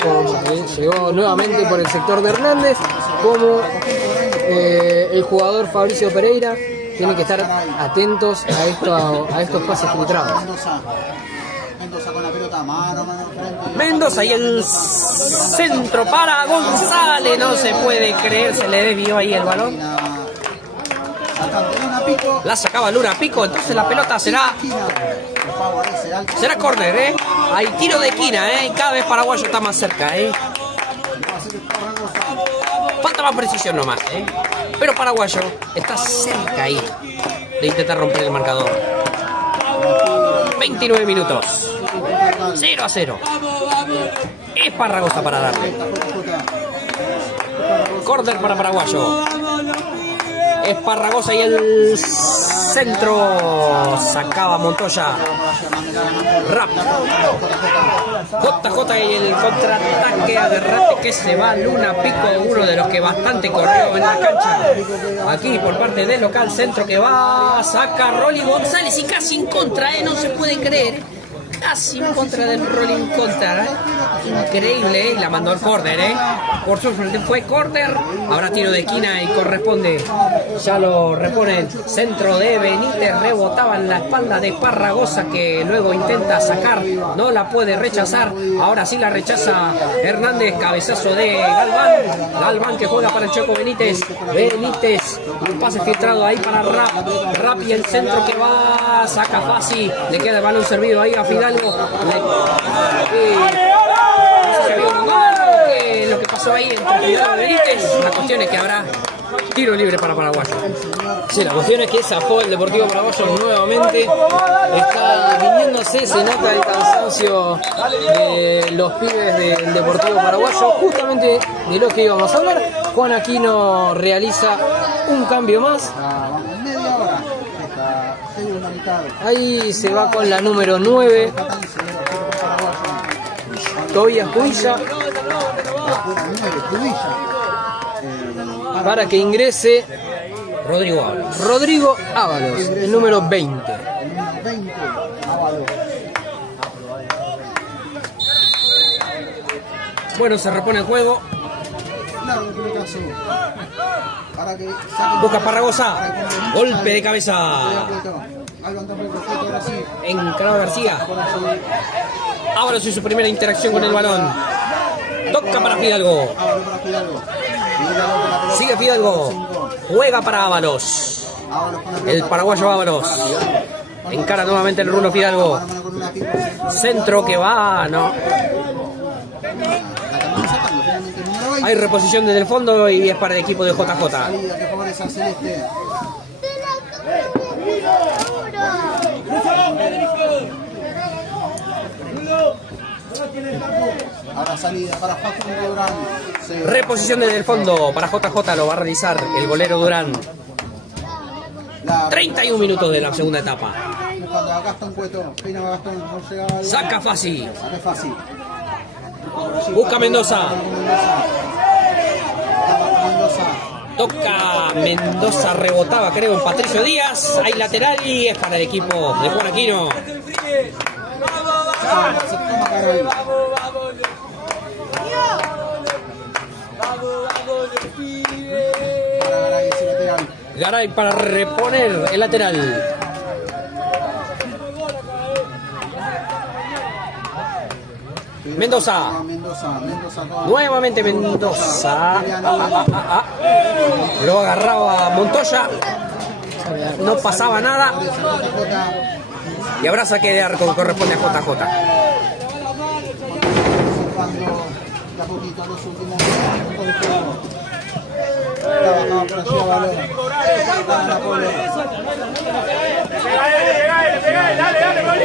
como llegó nuevamente por el sector de Hernández, como el jugador Fabricio Pereira, tienen que estar atentos a estos pases filtrados. Mendoza con la pelota, mano al frente. Mendoza y el centro para González. No se puede creer, se le desvió ahí el balón. La sacaba Luna Pico, entonces la pelota será córner, ¿eh? Hay tiro de esquina, ¿eh? Y cada vez Paraguayo está más cerca, ¿eh? Falta más precisión nomás, ¿eh? Pero Paraguayo está cerca ahí de intentar romper el marcador. 29 minutos. 0-0. Esparragosa para darle. Córner para Paraguayo. Esparragosa y el centro. Sacaba Montoya. Rap. JJ y el contraataque agarrate que se va Luna Pico, uno de los que bastante corrió en la cancha. Aquí por parte del local, centro que va, saca Rolly González y casi en contra, no se puede creer. Casi en contra del Rolling contra, increíble, y la mandó al córner, por suerte fue córner. Ahora tiro de esquina y corresponde, ya lo reponen, centro de Benítez, rebotaba en la espalda de Esparragosa, que luego intenta sacar, no la puede rechazar, ahora sí la rechaza Hernández, cabezazo de Galván que juega para el Choco Benítez, un pase filtrado ahí para Rap y el centro que va, saca fácil, le queda el balón servido ahí a Fidalgo. No sé si había un gol, lo que pasó ahí entre Fidalgo y Benítez. La cuestión es que habrá tiro libre para Paraguayo. Sí, la cuestión es que zafó el Deportivo Paraguayo nuevamente. Está viniéndose, se nota el cansancio de los pibes del Deportivo Paraguayo. Justamente de lo que íbamos a hablar. Juan Aquino realiza un cambio más. Media hora. Ahí se va con la número 9. Tobías Cubilla. Para que ingrese Rodrigo Ábalos, el número 20. Bueno, se repone el juego. Busca Esparragosa. Golpe de cabeza. Encarado García. Ahora es su primera interacción con el balón. Toca para Fidalgo. Sigue Fidalgo. Juega para Ábalos. El paraguayo Ábalos. Encara nuevamente el rulo Fidalgo. Centro que va, no. Hay reposición desde el fondo y es para el equipo de JJ. Ahora salida para Facundo Durán. Reposición desde el fondo para JJ, lo va a realizar el golero Durán. 31 minutos de la segunda etapa. Buscando a Gastón Cueto. Saca fácil. Busca Mendoza. Toca Mendoza, rebotaba creo en Patricio Díaz. Hay lateral y es para el equipo de Juan Aquino. Garay para reponer el lateral. Mendoza. Nuevamente Mendoza. Lo agarraba Montoya. No pasaba nada. Y habrá saque de arco que corresponde a JJ.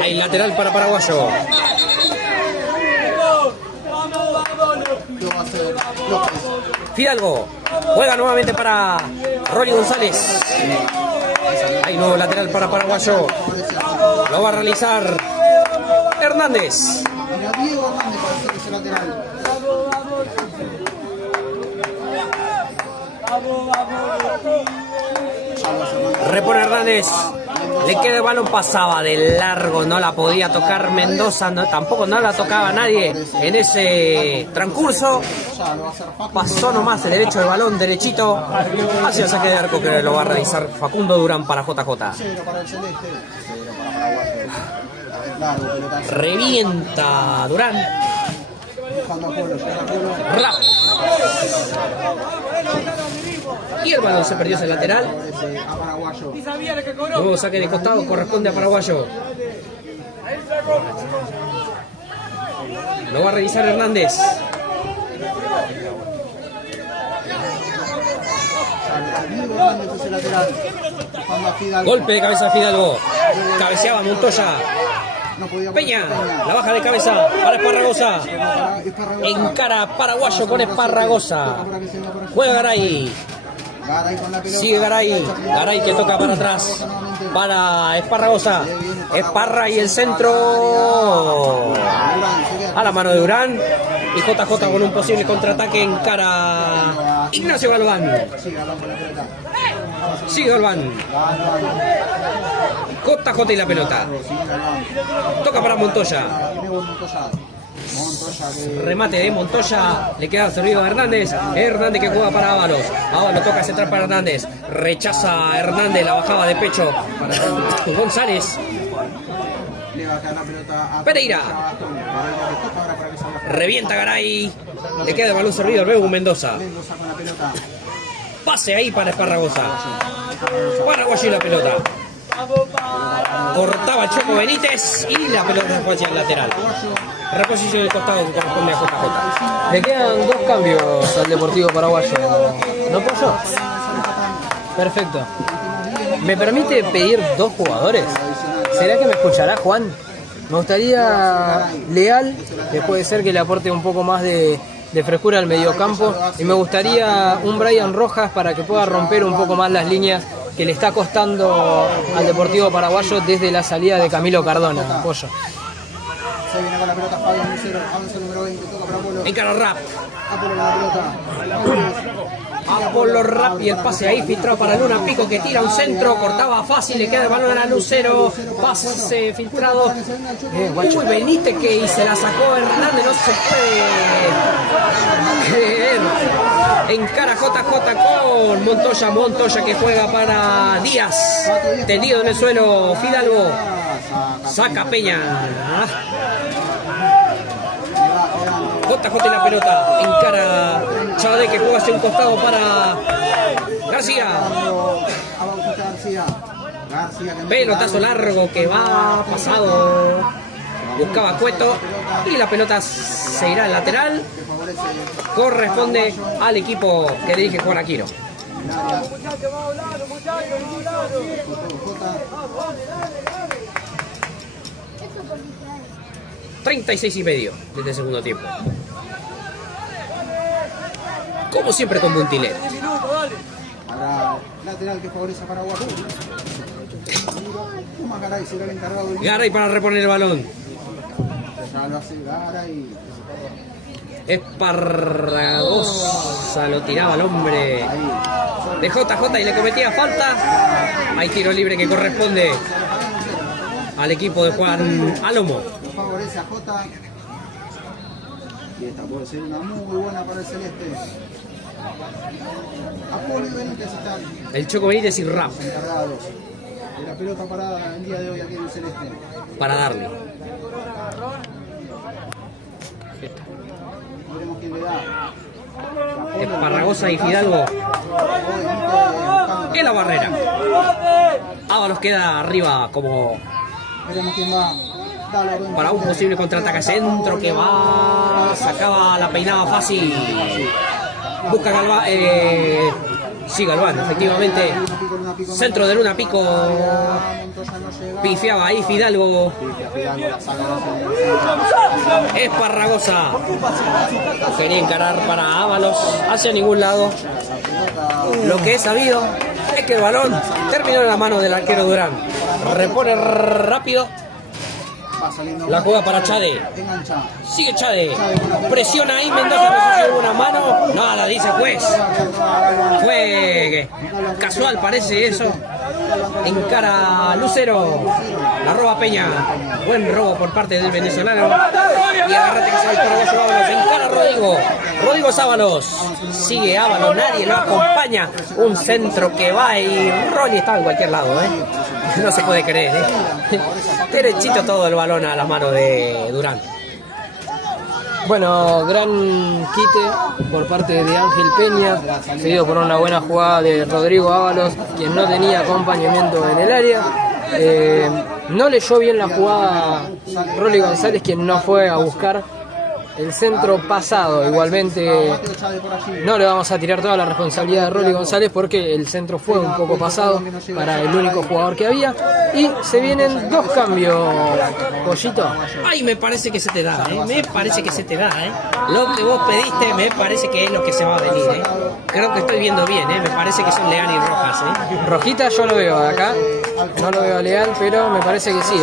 Hay lateral para Paraguayo. Fidalgo juega nuevamente para Ronnie González. Hay nuevo lateral para Paraguayo. Lo va a realizar Hernández. Repone Hernández. Le queda el balón, pasaba de largo, no la podía tocar Mendoza, tampoco no la tocaba nadie en ese transcurso. Pasó nomás el derecho del balón, derechito, hacia el saque de arco que lo va a realizar Facundo Durán para JJ. Revienta Durán. Rap. Y el balón se perdió hacia el lateral. Nuevo saque de costado, corresponde a Paraguayo. Lo va a revisar Hernández. Golpe de cabeza Fidalgo. Cabeceaba Montoya. Peña, la baja de cabeza para Esparragosa. Encara Paraguayo con Esparragosa. Juega Garay. Sigue Garay. Garay que toca para atrás para Esparragosa. Esparra y el centro a la mano de Durán. Y JJ con un posible contraataque encara Ignacio Galván. Sigue Galván. JJ y la pelota. Toca para Montoya. Remate de Montoya. Le queda servido a Hernández. Hernández que juega para Ábalos. Ábalos toca central para Hernández. Rechaza a Hernández la bajada de pecho. González. Pereira. Revienta Garay. Le queda el balón servido al Bebu Mendoza. Pase ahí para Esparragosa. Paraguayo y la pelota. Cortaba el Choco Benítez y la pelota fue hacia el lateral. Reposición del costado que corresponde a JJ. Le quedan dos cambios al Deportivo Paraguayo. ¿No Pollo? Perfecto. ¿Me permite pedir dos jugadores? ¿Será que me escuchará Juan? Me gustaría Leal, que puede ser que le aporte un poco más de frescura al mediocampo. Y me gustaría un Brian Rojas para que pueda romper un poco más las líneas que le está costando al Deportivo Paraguayo desde la salida de Camilo Cardona. Pollo. Se viene con la pelota Fabián avance número 20, toca para Apolo. Encara Rap. Apolo con la pelota. Apolo Rap y el pase ahí filtrado para Luna Pico que tira un centro, cortaba fácil, le queda el balón a Lucero, pase filtrado. Uy, Benítez que se la sacó Hernández, no se puede creer. Encara JJ con Montoya, Montoya que juega para Díaz, tendido en el suelo Fidalgo, saca Peña. JJ y la pelota, encara Chávez que juega hacia un costado para García. Pelotazo largo que va pasado. Buscaba Cueto y la pelota se irá al lateral. Corresponde al equipo que dirige Juan Aquino. 36,5 desde el segundo tiempo. Como siempre con Montilet. Lateral que favorece a Paraguay. Garay para reponer el balón. Ya lo hace Garay. Esparragosa lo tiraba al hombre de JJ y le cometía falta. Hay tiro libre que corresponde al equipo de Juan Alomo. Favorece a Jota. Y esta puede ser una muy buena para el celeste. Apolo y Benítez están El Choco Benítez y Rap encargados de la pelota parada el día de hoy aquí en el celeste. para darle. tarjeta. Veremos quién le da. Esparragosa y Fidalgo en la barrera. Ábalos queda arriba como Veremos quién va. Dale, orden. para un posible contraataque. Centro que va, sacaba la peinada fácil. Busca Galván. Sí, Galván, efectivamente. Centro de Luna Pico. Pifiaba ahí Fidalgo. Esparragosa quería encarar para Ábalos hacia ningún lado. Lo que he sabido es que el balón terminó en la mano del arquero Durán. Repone rápido. La juega para Chade. Sigue Chade. Presiona ahí Mendoza. No sé si hubo una mano. Nada, dice juez. Fue casual, parece eso. Encara Lucero. La roba Peña. Buen robo por parte del venezolano. Y agárrate que se va el paraguayo Ábalos. Encara Rodrigo. Rodrigo Ábalos. Sigue Ábalos. Nadie lo acompaña. Un centro que va y Ronnie está en cualquier lado, No se puede creer, Derechito todo el balón a la mano de Durán. Bueno, gran quite por parte de Ángel Peña, seguido por una buena jugada de Rodrigo Ábalos, quien no tenía acompañamiento en el área. No leyó bien la jugada Rolly González, quien no fue a buscar el centro pasado. Igualmente no le vamos a tirar toda la responsabilidad de Rolly González porque el centro fue un poco pasado para el único jugador que había. Y se vienen dos cambios, Pollito. Ay, me parece que se te da, Me parece que se te da, Lo que vos pediste me parece que es lo que se va a venir, Creo que estoy viendo bien, Me parece que son Leal y Rojas, Rojita yo lo veo acá. No lo veo a Leal, pero me parece que sí,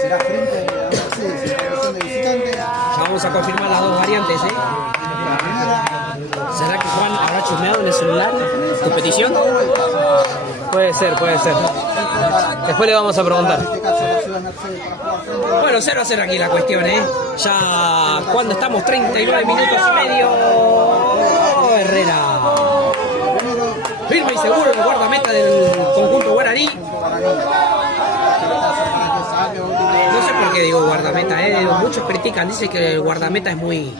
Será frente a la selección de visitantes. Vamos a confirmar las dos variantes, ¿Será que Juan habrá chusmeado en el celular? ¿Tu petición? Puede ser. Después le vamos a preguntar. Bueno, 0-0 aquí la cuestión, Ya cuando estamos 39 minutos y medio. Herrera. Firme y seguro el guardameta del conjunto guaraní. No sé por qué digo guardameta, Muchos critican, dicen que el guardameta es muy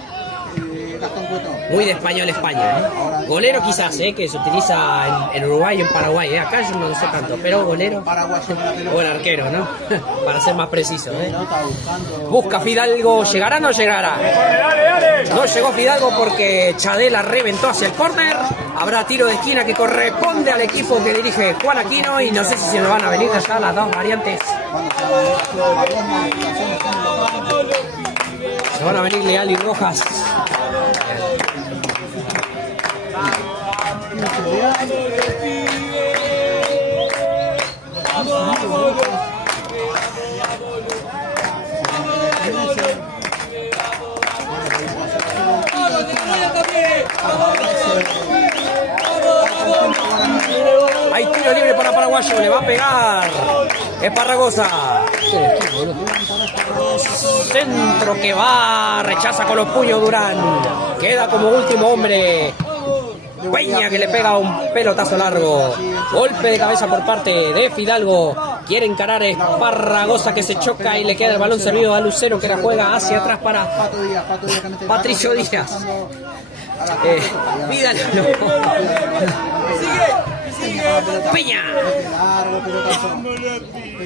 de español España, Golero quizás, que se utiliza en Uruguay y en Paraguay, Acá yo no lo sé tanto, pero golero o el arquero, ¿no? Para ser más preciso, Busca Fidalgo, ¿llegará o no llegará? No llegó Fidalgo porque Chade la reventó hacia el córner. Habrá tiro de esquina que corresponde al equipo que dirige Juan Aquino y no sé si se nos van a venir ya las dos variantes. Se van a venir Leal y Rojas. Hay tiro libre para Paraguayo, le va a pegar Esparragosa. Centro que va, rechaza con los puños Durán. Queda como último hombre Peña, que le pega un pelotazo largo. Golpe de cabeza por parte de Fidalgo. Quiere encarar Esparragosa, que se choca y le queda el balón servido a Lucero, que la juega hacia atrás para Patricio Díaz. Fidalgo. Peña.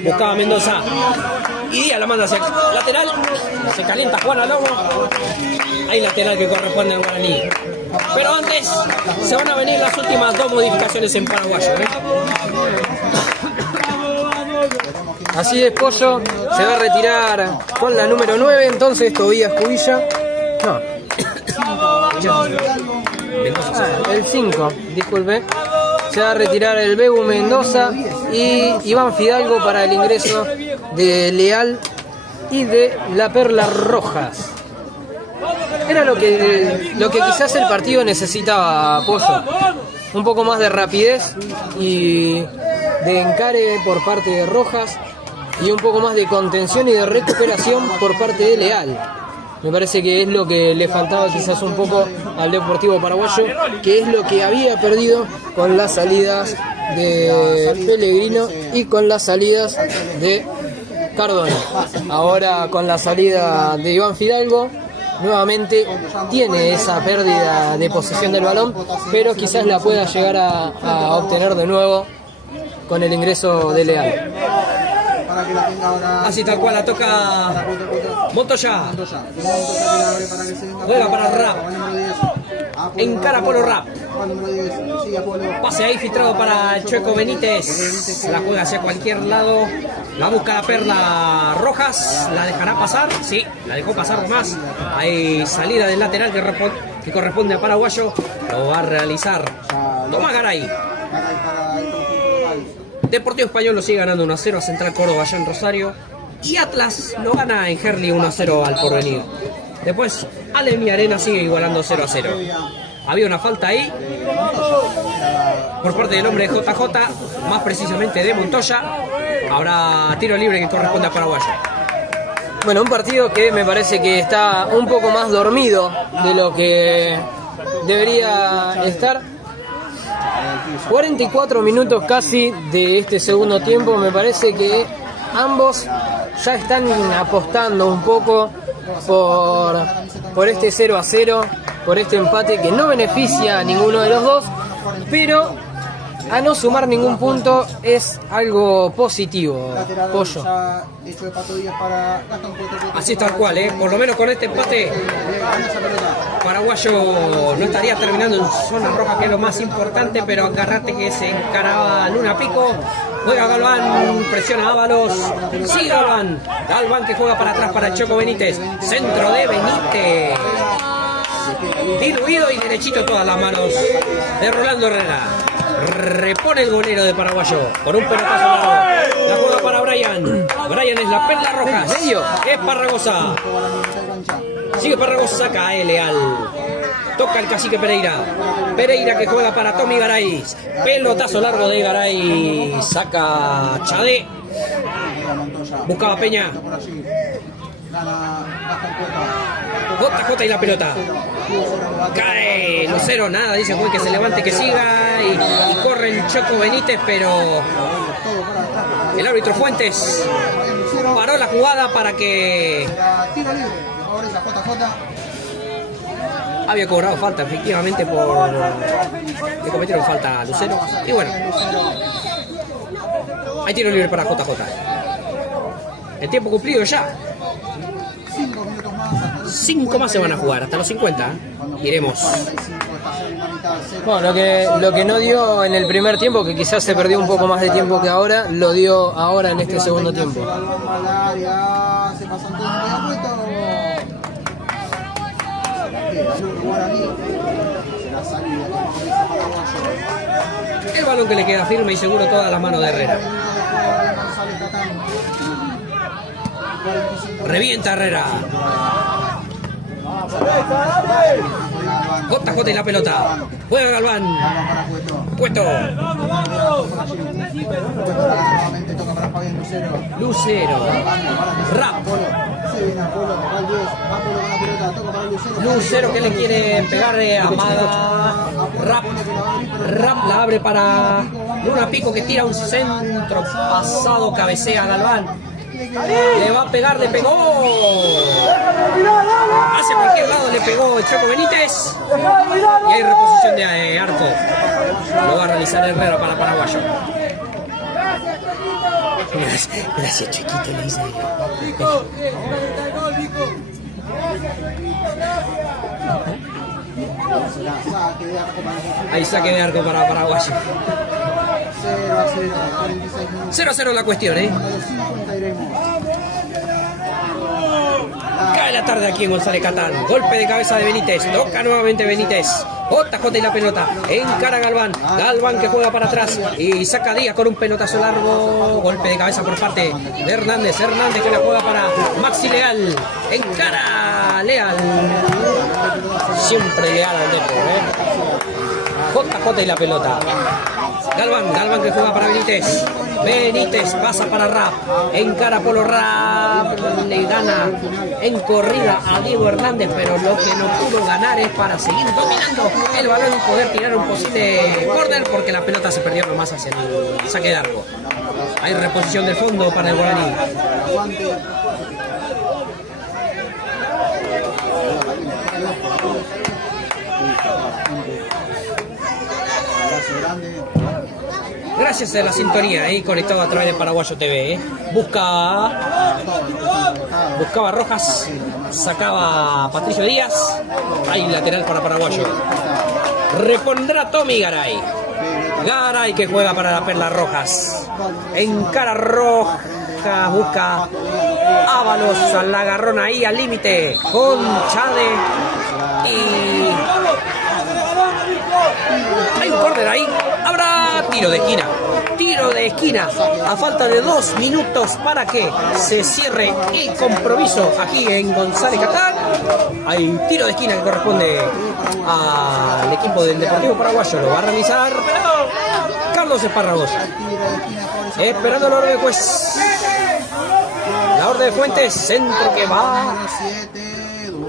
Buscaba Mendoza. Y Díaz la manda hacia el lateral. Se calienta Juan Lobo. Hay lateral que corresponde al guaraní. Pero antes se van a venir las últimas dos modificaciones en paraguayo. Así es, Pollo. Se va a retirar con la número 9. Entonces Tobías Cubilla. No. El 5, disculpe. Se va a retirar el Bebu Mendoza y Iván Fidalgo para el ingreso de Leal y de la Perla Rojas. Era lo que quizás el partido necesitaba, Pollo. Un poco más de rapidez y de encare por parte de Rojas y un poco más de contención y de recuperación por parte de Leal. Me parece que es lo que le faltaba quizás un poco al Deportivo Paraguayo, que es lo que había perdido con las salidas de Pellegrino y con las salidas de Cardona. Ahora con la salida de Iván Fidalgo, nuevamente tiene esa pérdida de posesión del balón, pero quizás la pueda llegar a obtener de nuevo con el ingreso de Leal. Así tal cual la toca Montoya. Juega para Rap. Encara Polo Rap. Pase ahí filtrado para el Chueco Benítez. La juega hacia cualquier lado. La busca la Perla Rojas. La dejará pasar. Sí, la dejó pasar más. Hay salida del lateral que corresponde a Paraguayo. Lo va a realizar Tomás Garay. Deportivo Español lo sigue ganando 1-0 a Central Córdoba allá en Rosario. Y Atlas lo gana en Herli 1-0 al Porvenir. Después Alemi Arena sigue igualando 0-0. Había una falta ahí por parte del hombre de JJ, más precisamente de Montoya. Habrá tiro libre que corresponde a Paraguayo. Bueno, un partido que me parece que está un poco más dormido de lo que debería estar. 44 minutos casi de este segundo tiempo. Me parece que ambos ya están apostando un poco por este 0-0, por este empate que no beneficia a ninguno de los dos, pero a no sumar ningún punto es algo positivo, Pollo. Así es tal cual, por lo menos con este empate Paraguayo no estaría terminando en zona roja, que es lo más importante, pero agarrate que se encaraba Luna Pico. Juega Galván, presiona Ábalos, sigue Galván. Galván que juega para atrás para el Choco Benítez. Centro de Benítez. Diluido y derechito todas las manos de Rolando Herrera. Repone el golero de Paraguayo por un pelotazo largo. La juega para Brian. Brian es la Perla Rojas. Es Parragosa. Sigue Parragosa, saca a Leal. Toca el cacique Pereira. Pereira que juega para Tommy Garay. Pelotazo largo de Garay. Saca Chade. Buscaba Peña. JJ y la pelota. Cae Lucero, nada, dice Juan que se levante, que siga. Y corre el Choco Benítez, pero el árbitro Fuentes paró la jugada para que... Había cobrado falta, efectivamente, por que cometieron falta a Lucero. Y bueno, hay tiro libre para JJ. El tiempo cumplido ya. 5 más se van a jugar, hasta los 50. Iremos. Bueno, lo que no dio en el primer tiempo, que quizás se perdió un poco más de tiempo que ahora, lo dio ahora en este segundo tiempo. El balón que le queda firme y seguro todas las manos de Herrera. Revienta Herrera. JJ y la pelota. Juega Galván. Cueto. Lucero. Rap. Lucero que le quiere pegar a Amada. Rap la abre para Luna Pico que tira un centro pasado, cabecea a Galván. Le va a pegar, le pegó. Hacia cualquier lado le pegó el Choco Benítez. Y hay reposición de arco. Lo va a realizar Herrera para Paraguayo. Gracias, chiquito, le dice. Hay saque de arco para Paraguayo. 0-0 la cuestión, Cae la tarde aquí en González Catán. Golpe de cabeza de Benítez. Toca nuevamente Benítez. JJ y la pelota. Encara Galván. Galván que juega para atrás. Y saca Díaz con un pelotazo largo. Golpe de cabeza por parte de Hernández. Hernández que la juega para Maxi Leal. Encara Leal. Siempre Leal al dentro, JJ y la pelota. Galván que juega para Benítez. Benítez pasa para Rapp. Encara Polo Rapp. Le gana en corrida a Diego Hernández, pero lo que no pudo ganar es para seguir dominando el balón y poder tirar un posible córner porque la pelota se perdió nomás hacia el saque de arco. Hay reposición del fondo para el guaraní. Gracias a la sintonía, conectado a través de Paraguayo TV. Buscaba Rojas, sacaba Patricio Díaz. Hay lateral para Paraguayo. Repondrá Tommy Garay. Garay que juega para la Perla Rojas. Encara Rojas, busca Ábalos, al agarrón ahí al límite con Chade. Y hay un córner ahí. Habrá tiro de esquina. Tiro de esquina a falta de 2 minutos para que se cierre el compromiso aquí en González Catán. Hay tiro de esquina que corresponde al equipo del Deportivo Paraguayo. Lo va a realizar Carlos Esparragosa. Esperando la orden de juez. La orden de Fuentes, centro que va.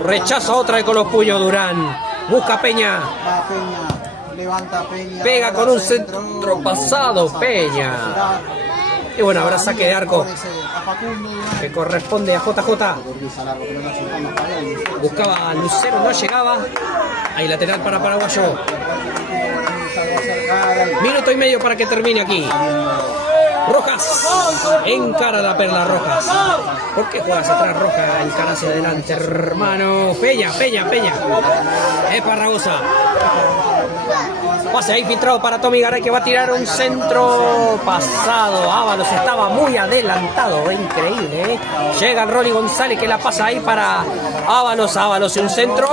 Rechaza otra vez con los puños Durán. Busca Peña. Levanta Peña. Pega con un centro pasado Peña. Y bueno, habrá saque de arco que corresponde a JJ. Buscaba a Lucero, no llegaba. Hay lateral para Paraguayo. Minuto y medio para que termine aquí. Rojas, encara la Perla Rojas. ¿Por qué juegas atrás, Rojas? Encara hacia adelante, hermano. Peña. Es Parragosa. Pase ahí filtrado para Tommy Garay que va a tirar un centro pasado. Ábalos estaba muy adelantado, increíble. Llega el Rolly González que la pasa ahí para Ábalos. Ábalos y un centro.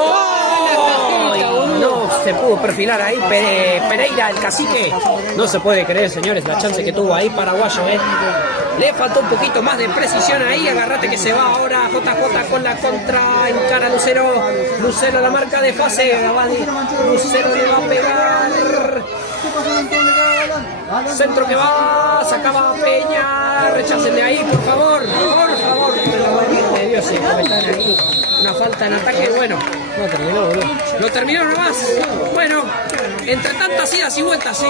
No se pudo perfilar ahí Pereira, el cacique. No se puede creer, señores, la chance que tuvo ahí Paraguayo. Le faltó un poquito más de precisión ahí. Agarrate que se va ahora JJ con la contra. Encara Lucero. Lucero la marca de fase. Lucero le va a pegar. Centro que va. Sacaba Peña. Rechácenle ahí, por favor. Por favor. De Dios, cometan ahí una falta en ataque. Bueno, No terminó, boludo. lo terminó nomás. Bueno, entre tantas idas y vueltas,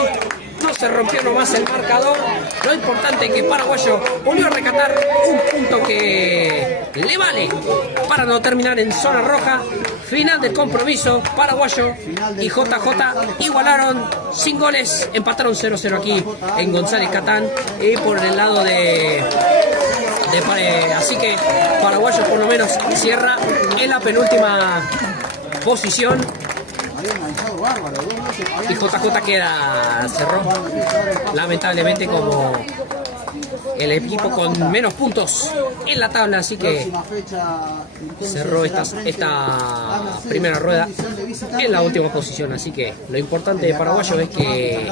no se rompió nomás el marcador. Lo importante es que Paraguayo volvió a rescatar un punto que le vale para no terminar en zona roja. Final del compromiso, Paraguayo y JJ igualaron sin goles, empataron 0-0 aquí en González Catán y por el lado de así que Paraguayo por lo menos cierra en la penúltima posición. Y JJ cerró lamentablemente como el equipo con menos puntos en la tabla, así que cerró esta primera rueda en la última posición. Así que lo importante de Paraguayo es que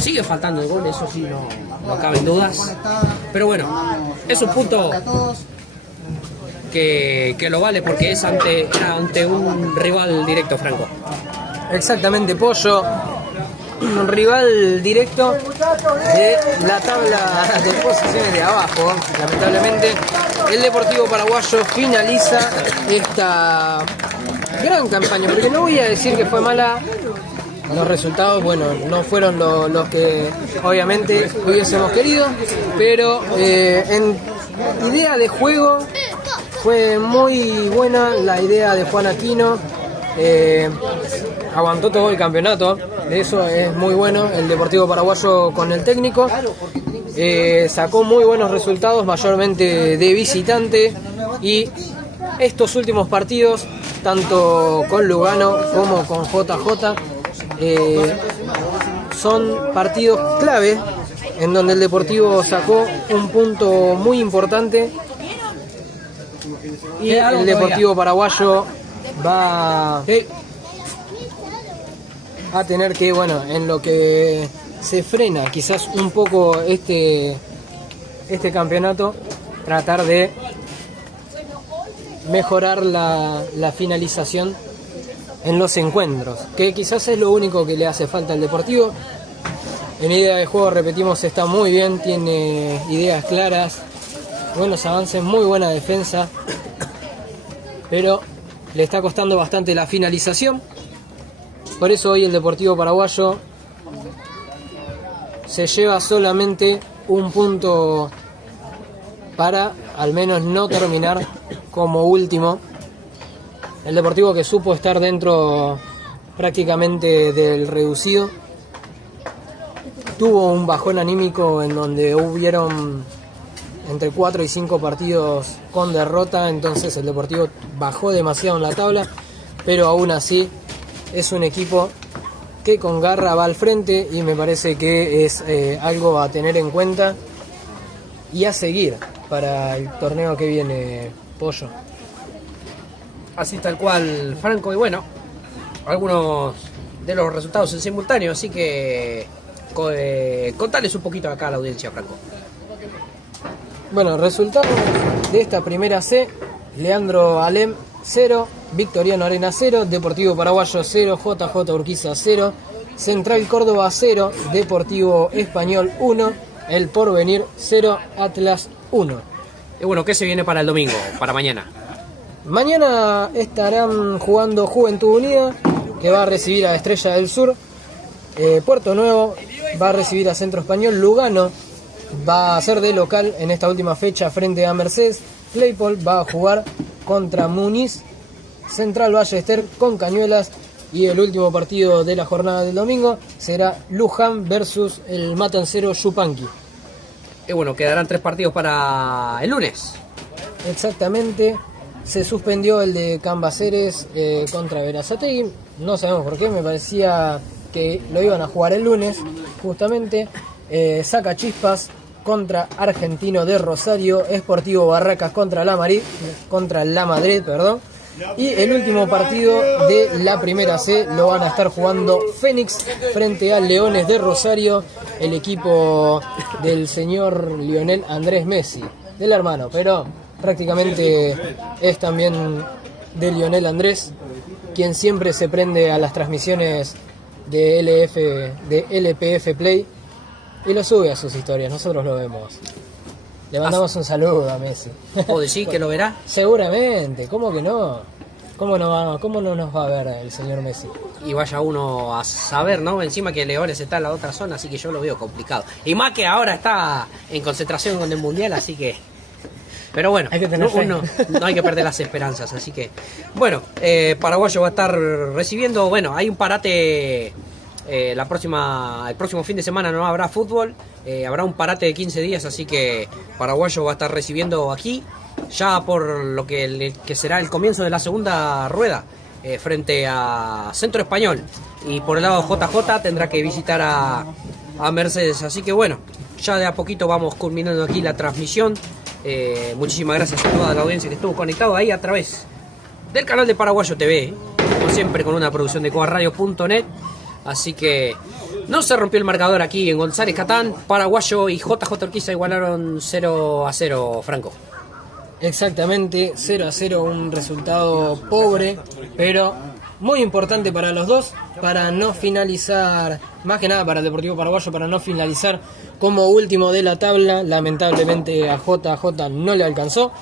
sigue faltando el gol, eso sí, no caben dudas, pero bueno, es un punto que lo vale porque es ante un rival directo, Franco. Exactamente, Pollo. Un rival directo de la tabla de posiciones de abajo. Lamentablemente, el Deportivo Paraguayo finaliza esta gran campaña, porque no voy a decir que fue mala. Los resultados, bueno, no fueron los que obviamente hubiésemos querido, pero en idea de juego fue muy buena la idea de Juan Aquino. Aguantó todo el campeonato, de eso es muy bueno el Deportivo Paraguayo con el técnico. Sacó muy buenos resultados, mayormente de visitante, y estos últimos partidos, tanto con Lugano como con JJ, son partidos clave en donde el Deportivo sacó un punto muy importante y el Deportivo Paraguayo va a tener que, bueno, en lo que se frena quizás un poco este campeonato, tratar de mejorar la finalización en los encuentros, que quizás es lo único que le hace falta al Deportivo. En idea de juego, repetimos, está muy bien, tiene ideas claras, buenos avances, muy buena defensa, pero le está costando bastante la finalización. Por eso hoy el Deportivo Paraguayo se lleva solamente un punto para al menos no terminar como último. El Deportivo, que supo estar dentro prácticamente del reducido, tuvo un bajón anímico en donde hubieron entre 4 y 5 partidos con derrota, entonces el Deportivo bajó demasiado en la tabla, pero aún así es un equipo que con garra va al frente y me parece que es algo a tener en cuenta y a seguir para el torneo que viene, Pollo. Así tal cual, Franco, y bueno, algunos de los resultados en simultáneo, así que contales un poquito acá a la audiencia, Franco. Bueno, resultados de esta primera C: Leandro Alem 0, Victoriano Arena 0, Deportivo Paraguayo 0, JJ Urquiza 0, Central Córdoba 0, Deportivo Español 1, El Porvenir 0, Atlas 1. Y bueno, ¿qué se viene para el domingo, para mañana? Mañana estarán jugando Juventud Unida, que va a recibir a Estrella del Sur. Puerto Nuevo va a recibir a Centro Español. Lugano va a ser de local en esta última fecha frente a Mercedes. Claypole va a jugar contra Muniz. Central Ballester con Cañuelas. Y el último partido de la jornada del domingo será Luján versus el Matancero Yupanqui. Y bueno, quedarán 3 partidos para el lunes. Exactamente. Se suspendió el de Cambaceres contra Verazategui. No sabemos por qué, me parecía que lo iban a jugar el lunes, justamente. Saca Chispas contra Argentino de Rosario. Sportivo Barracas contra La Madrid, perdón. Y el último partido de la primera C lo van a estar jugando Fénix frente a Leones de Rosario, el equipo del señor Lionel Andrés Messi, del hermano, pero prácticamente es también de Lionel Andrés, quien siempre se prende a las transmisiones de LPF Play y lo sube a sus historias, nosotros lo vemos. Le mandamos un saludo a Messi. ¿O decís que lo verá? Seguramente, ¿cómo que no? ¿Cómo no nos va a ver el señor Messi? Y vaya uno a saber, ¿no? Encima que Leones está en la otra zona, así que yo lo veo complicado. Y más que ahora está en concentración con el Mundial, así que... Pero bueno, hay que tener fe. No hay que perder las esperanzas, así que... Bueno, Paraguayo va a estar recibiendo... Bueno, hay un parate... el próximo fin de semana no habrá fútbol, habrá un parate de 15 días, así que Paraguayo va a estar recibiendo aquí, ya por lo que será el comienzo de la segunda rueda, frente a Centro Español, y por el lado JJ tendrá que visitar a Mercedes, así que bueno, ya de a poquito vamos culminando aquí la transmisión. Muchísimas gracias a toda la audiencia que estuvo conectado ahí a través del canal de Paraguayo TV, como siempre con una producción de coarradio.net. Así que no se rompió el marcador aquí en González Catán. Paraguayo y JJ Urquiza igualaron 0-0, Franco. Exactamente, 0-0, un resultado pobre, pero muy importante para los dos, para no finalizar, más que nada para el Deportivo Paraguayo, para no finalizar como último de la tabla. Lamentablemente a JJ no le alcanzó.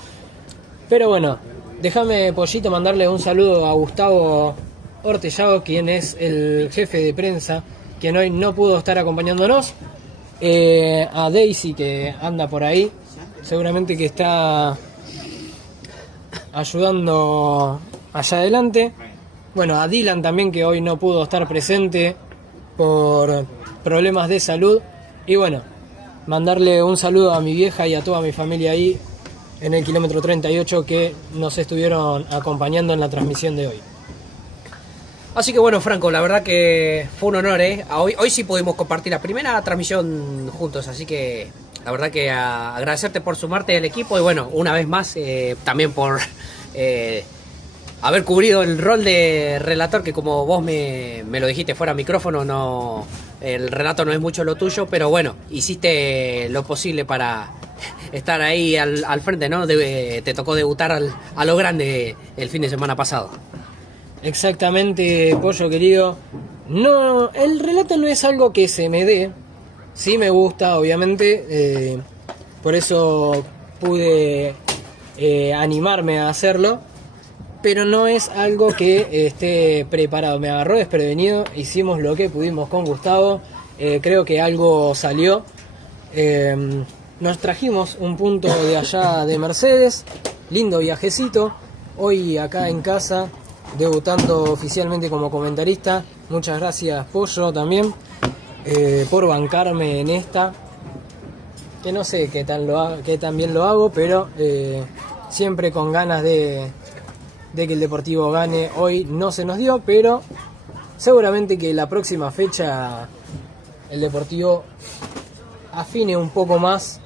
Pero bueno, déjame, Pollito, mandarle un saludo a Gustavo Ortellado, quien es el jefe de prensa, quien hoy no pudo estar acompañándonos, a Daisy, que anda por ahí, seguramente que está ayudando allá adelante, bueno, a Dylan también, que hoy no pudo estar presente por problemas de salud, y bueno, mandarle un saludo a mi vieja y a toda mi familia ahí en el kilómetro 38 que nos estuvieron acompañando en la transmisión de hoy. Así que bueno, Franco, la verdad que fue un honor, ¿eh? Hoy sí pudimos compartir la primera transmisión juntos, así que la verdad que agradecerte por sumarte al equipo y bueno, una vez más también por haber cubrido el rol de relator, que como vos me lo dijiste fuera micrófono, no, el relato no es mucho lo tuyo, pero bueno, hiciste lo posible para estar ahí al frente, ¿no? Te tocó debutar a lo grande el fin de semana pasado. Exactamente, Pollo querido. No, el relato no es algo que se me dé, Sí me gusta, obviamente, por eso pude animarme a hacerlo, pero no es algo que esté preparado. Me agarró desprevenido, hicimos lo que pudimos con Gustavo, creo que algo salió. Nos trajimos un punto de allá de Mercedes, lindo viajecito, hoy acá en casa, debutando oficialmente como comentarista. Muchas gracias, Pollo, también, por bancarme en esta, que no sé qué tan bien lo hago, pero siempre con ganas de que el Deportivo gane. Hoy no se nos dio, pero seguramente que la próxima fecha el Deportivo afine un poco más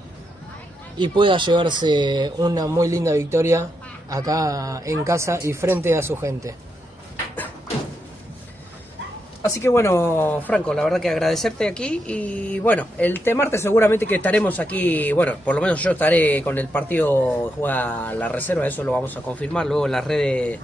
y pueda llevarse una muy linda victoria acá en casa y frente a su gente. Así que bueno, Franco, la verdad que agradecerte aquí y bueno, el martes seguramente que estaremos aquí, bueno, por lo menos yo estaré con el partido, juega la reserva, eso lo vamos a confirmar luego en las redes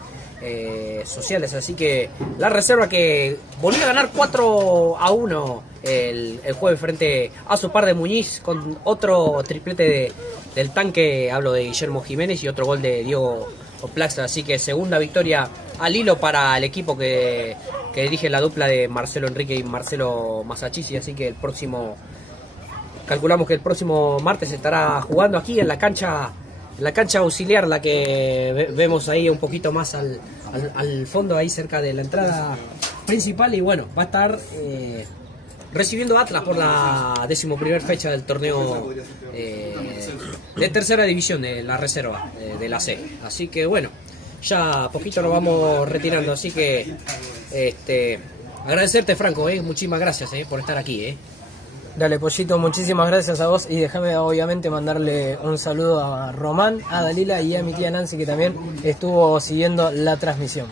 sociales, así que la reserva que volvió a ganar 4-1 el jueves frente a su par de Muñiz con otro triplete del tanque, hablo de Guillermo Jiménez, y otro gol de Diego Oplaxa, así que segunda victoria al hilo para el equipo que dirige la dupla de Marcelo Enrique y Marcelo Masachisi, así que calculamos que el próximo martes estará jugando aquí en la cancha auxiliar, la que vemos ahí un poquito más al fondo, ahí cerca de la entrada principal, y bueno, va a estar recibiendo Atlas por la 11ª fecha del torneo de tercera división de la reserva de la C. Así que bueno, ya poquito nos vamos retirando, así que agradecerte, Franco, muchísimas gracias por estar aquí. Dale, Pollito, muchísimas gracias a vos, y déjame obviamente mandarle un saludo a Román, a Dalila y a mi tía Nancy, que también estuvo siguiendo la transmisión.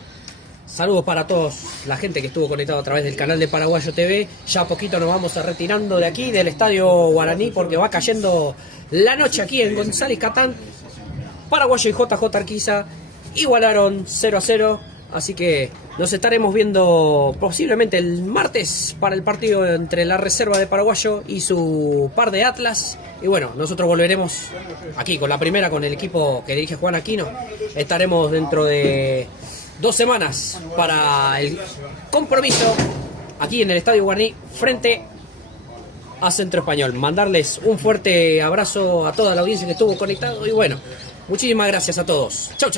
Saludos para todos la gente que estuvo conectado a través del canal de Paraguayo TV. Ya poquito nos vamos a retirando de aquí, del Estadio Guaraní, porque va cayendo la noche aquí en González Catán. Paraguayo y JJ Arquiza igualaron 0-0, así que nos estaremos viendo posiblemente el martes para el partido entre la reserva de Paraguayo y su par de Atlas. Y bueno, nosotros volveremos aquí con la primera, con el equipo que dirige Juan Aquino. Estaremos dentro de 2 semanas para el compromiso aquí en el Estadio Guaraní frente a Centro Español. Mandarles un fuerte abrazo a toda la audiencia que estuvo conectado y bueno, muchísimas gracias a todos. Chau, chau.